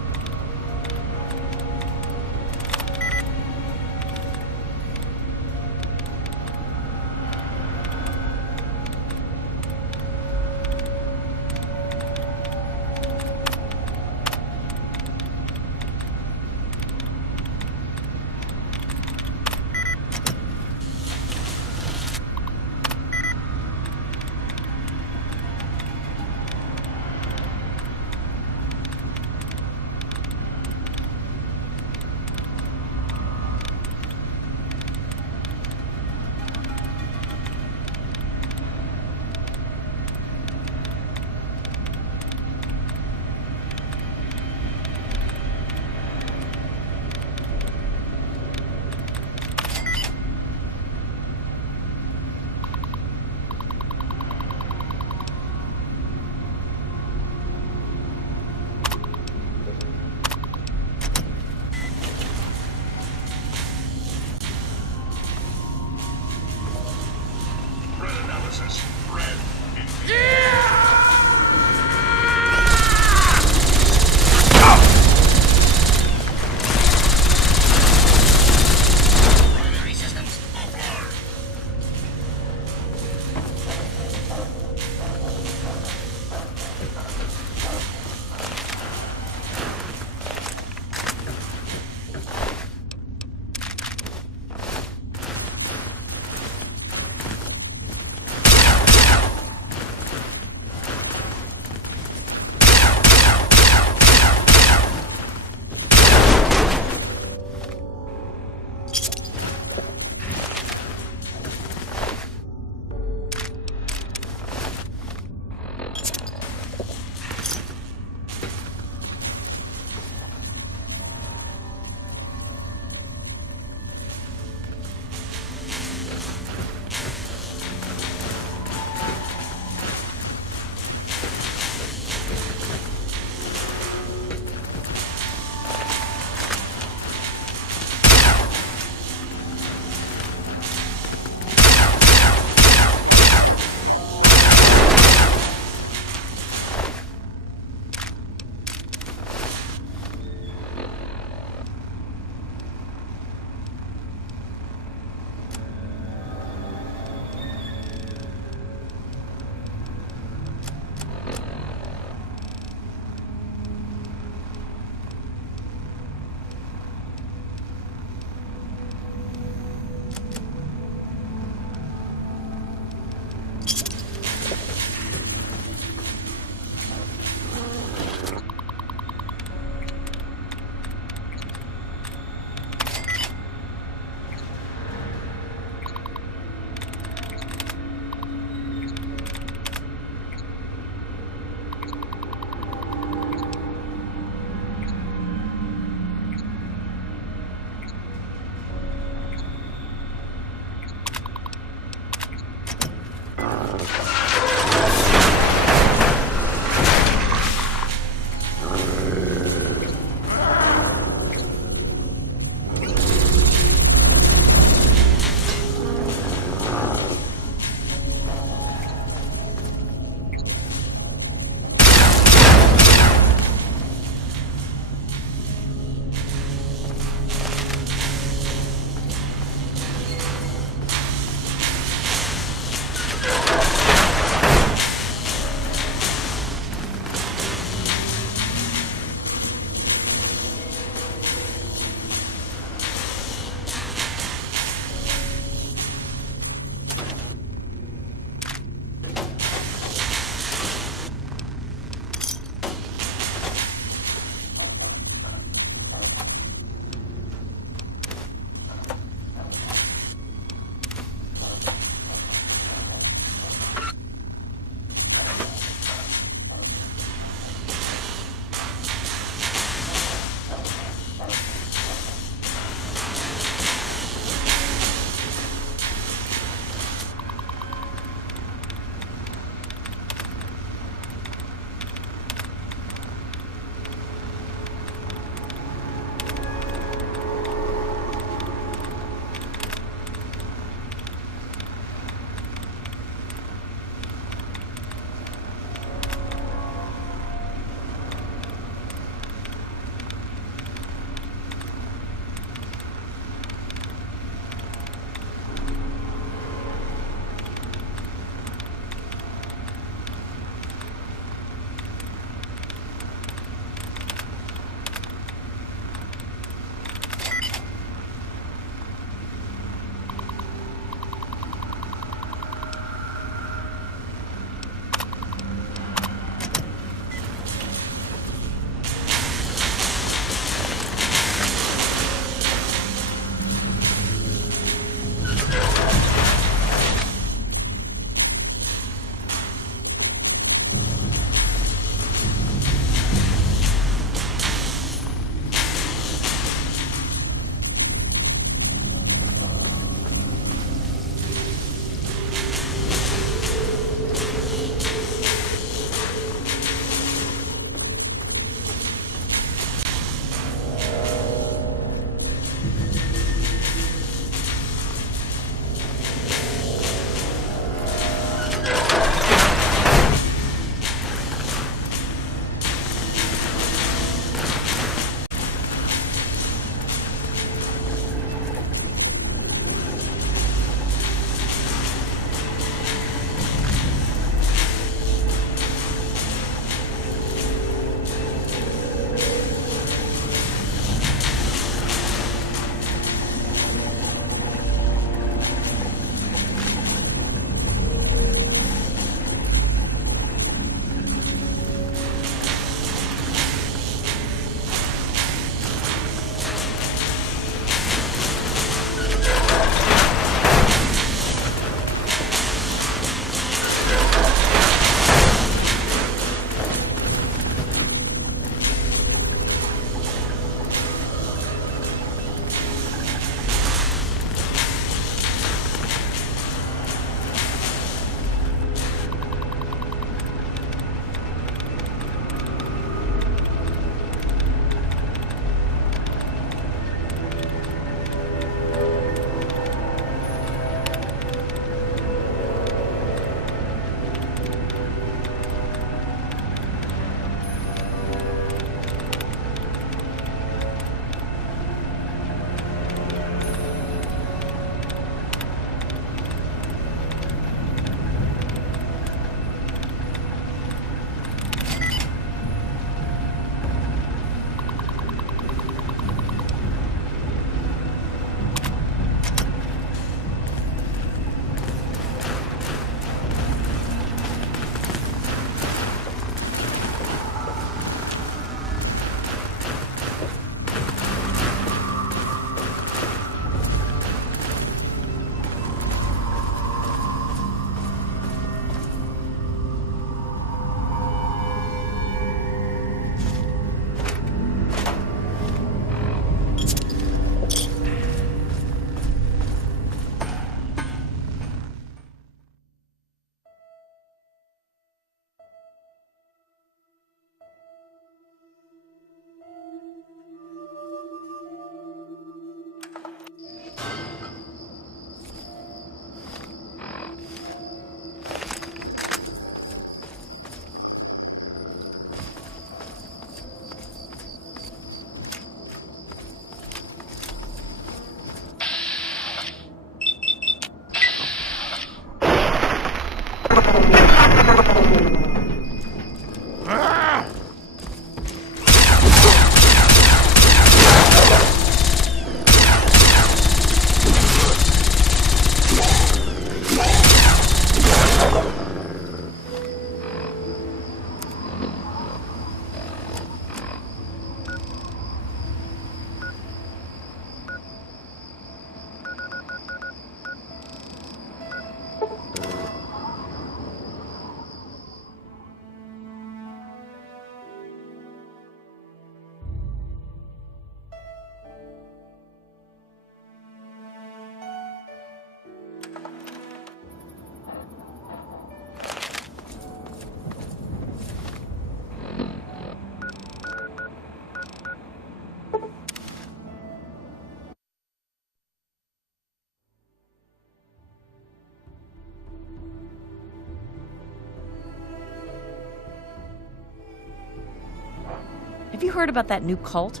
Have you heard about that new cult?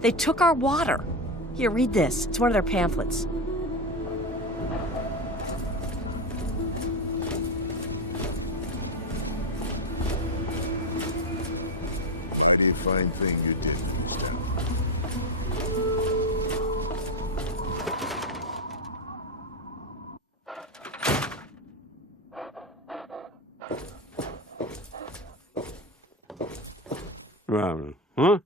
They took our water. Here, read this. It's one of their pamphlets. Any fine thing you did, Gustav. Huh?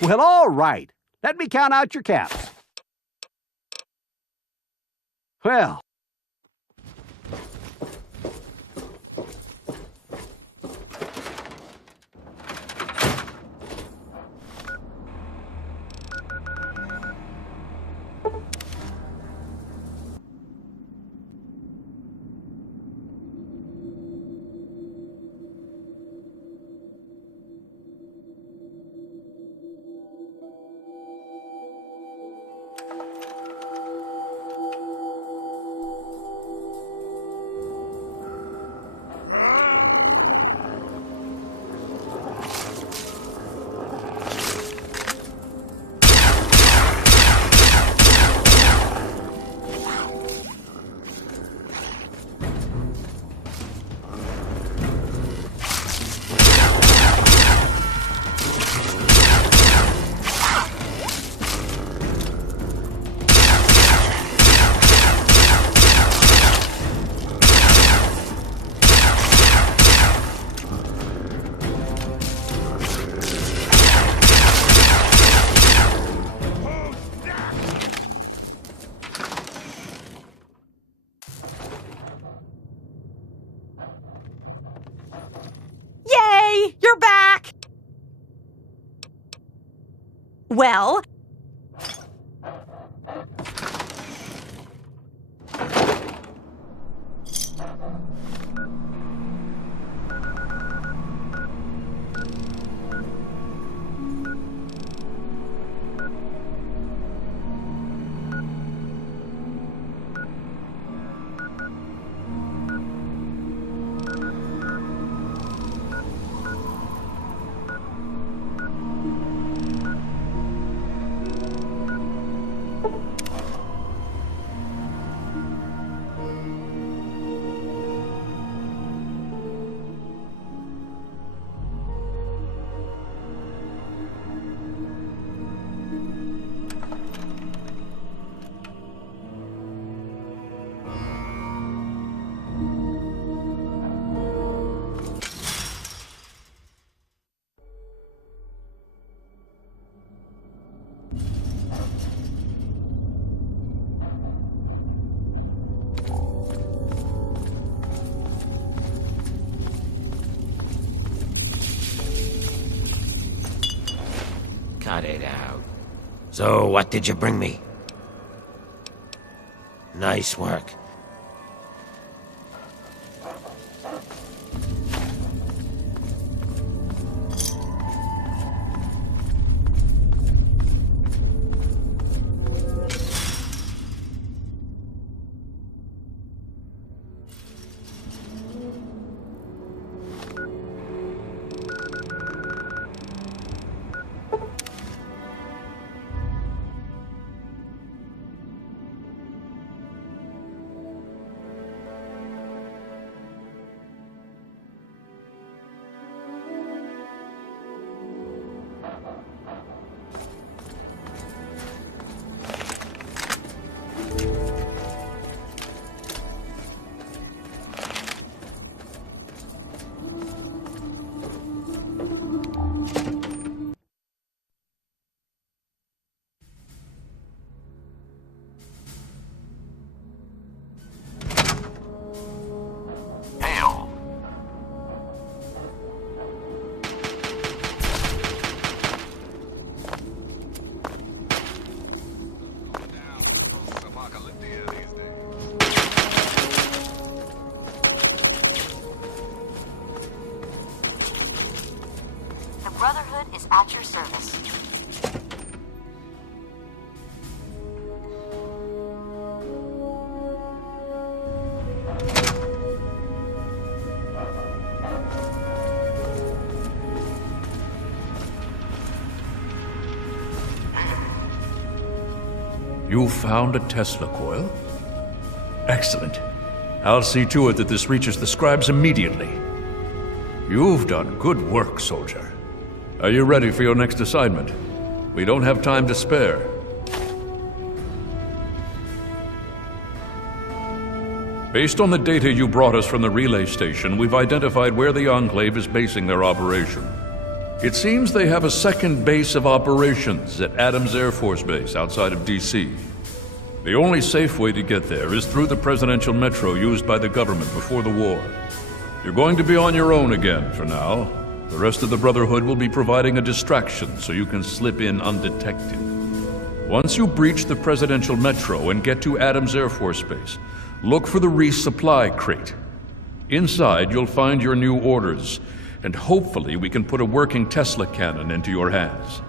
Well, all right. Let me count out your caps. Well. Well... Cut it out. So, what did you bring me? Nice work. The Brotherhood is at your service. You found a Tesla coil? Excellent. I'll see to it that this reaches the scribes immediately. You've done good work, soldier. Are you ready for your next assignment? We don't have time to spare. Based on the data you brought us from the relay station, we've identified where the Enclave is basing their operation. It seems they have a second base of operations at Adams Air Force Base outside of D.C. The only safe way to get there is through the presidential metro used by the government before the war. You're going to be on your own again for now. The rest of the Brotherhood will be providing a distraction so you can slip in undetected. Once you breach the presidential metro and get to Adams Air Force Base, look for the resupply crate. Inside, you'll find your new orders, and hopefully we can put a working Tesla cannon into your hands.